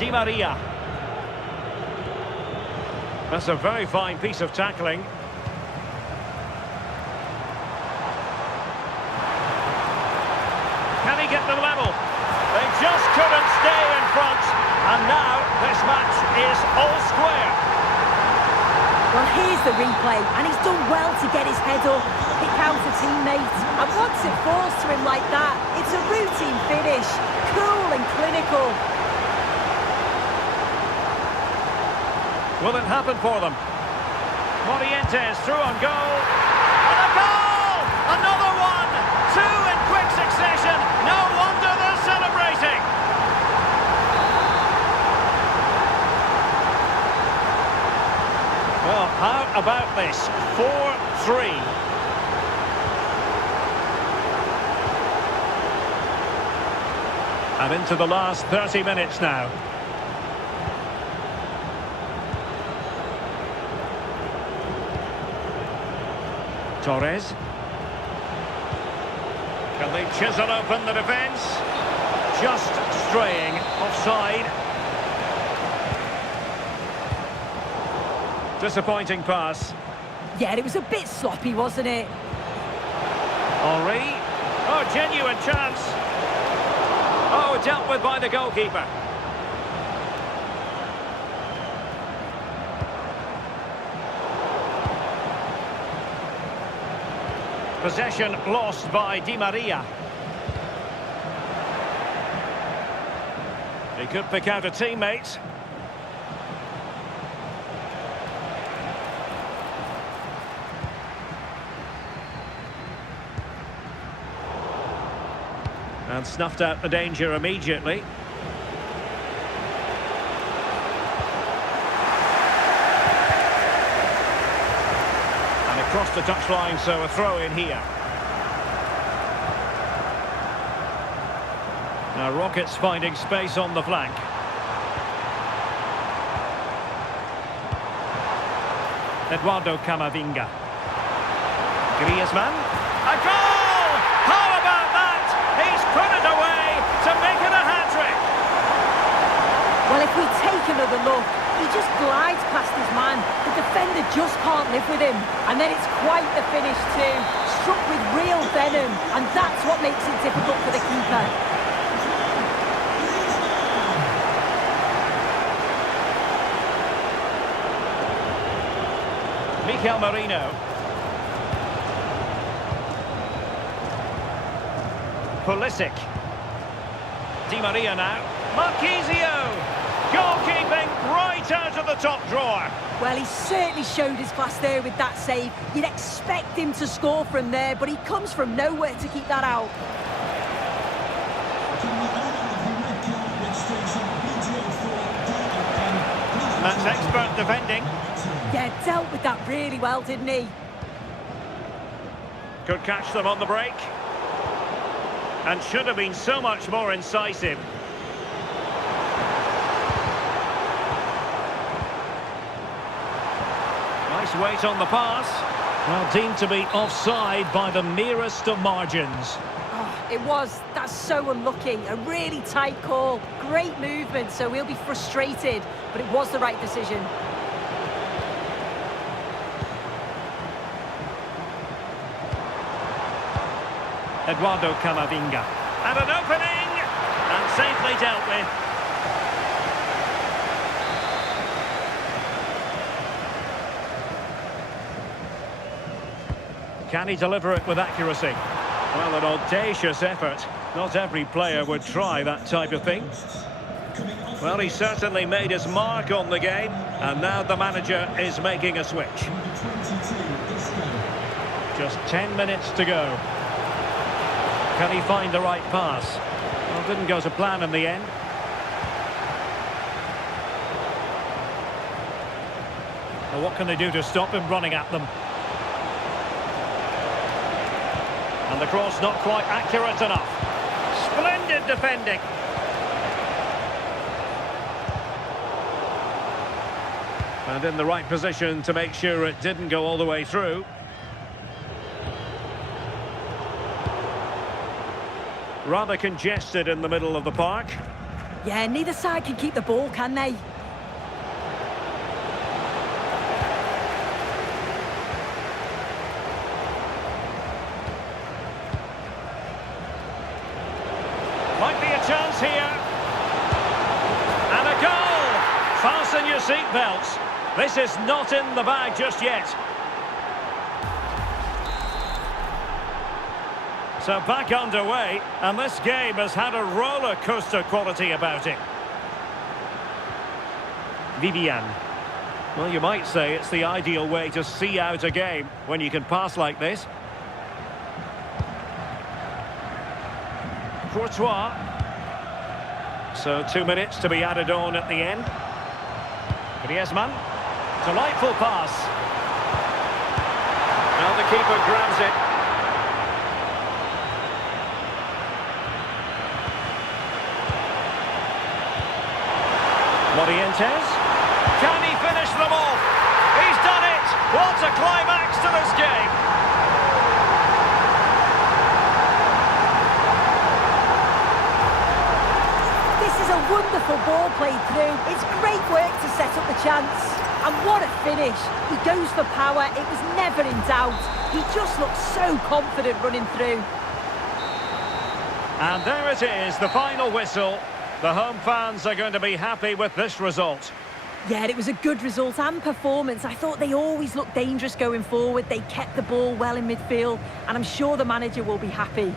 Di Maria. That's a very fine piece of tackling. Can he get them level? They just couldn't stay in front. And now this match is all square. Well, here's the replay, and he's done well to get his head up, pick out a teammate, and once it falls to him like that, it's a routine finish, cool and clinical. Will it happen for them? Morientes through on goal. And a goal! Another one! Two in quick succession. No wonder they're celebrating. Well, how about this? 4-3. And into the last 30 minutes now. Torres. Can they chisel open the defence? Just straying offside. Disappointing pass. Yeah, it was a bit sloppy, wasn't it? Henri. Oh, genuine chance. Oh, dealt with by the goalkeeper. Possession lost by Di Maria. He could pick out a teammate. And snuffed out the danger immediately. Across the touchline, so a throw in here. Now Rockets finding space on the flank. Eduardo Camavinga. Griezmann. A goal! How about that? He's put it away to make it a hat-trick. Well, if we take another look, he just glides past his man. The defender just can't live with him. And then it's quite the finish too. Struck with real venom. And that's what makes it difficult for the keeper. Mikel Merino. Pulisic. Di Maria now. Marquisio. Goalkeeping right out of the top drawer. Well, he certainly showed his class there with that save. You'd expect him to score from there, but he comes from nowhere to keep that out. That's expert defending. Yeah, dealt with that really well, didn't he? Could catch them on the break. And should have been so much more incisive. Nice weight on the pass. Well, deemed to be offside by the merest of margins. Oh, it was. That's so unlucky. A really tight call. Great movement, so we'll be frustrated. But it was the right decision. Eduardo Camavinga. And an opening! And safely dealt with. Can he deliver it with accuracy? Well, an audacious effort. Not every player would try that type of thing. Well, he certainly made his mark on the game, and now the manager is making a switch. Just 10 minutes to go. Can he find the right pass? Well, didn't go to plan in the end. Well, what can they do to stop him running at them? And the cross not quite accurate enough. Splendid defending. And in the right position to make sure it didn't go all the way through. Rather congested in the middle of the park. Yeah, neither side can keep the ball, can they? Might be a chance here. And a goal! Fasten your seatbelts. This is not in the bag just yet. So back underway, and this game has had a roller coaster quality about it. Vivian. Well, you might say it's the ideal way to see out a game when you can pass like this. Courtois. So 2 minutes to be added on at the end. Griezmann. Delightful pass. Now the keeper grabs it. Morientes. Can he finish them off? He's done it! What a climax to this game! This is a wonderful ball played through. It's great work to set up the chance. And what a finish. He goes for power. It was never in doubt. He just looks so confident running through. And there it is, the final whistle. The home fans are going to be happy with this result. Yeah, it was a good result and performance. I thought they always looked dangerous going forward. They kept the ball well in midfield, and I'm sure the manager will be happy.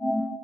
है।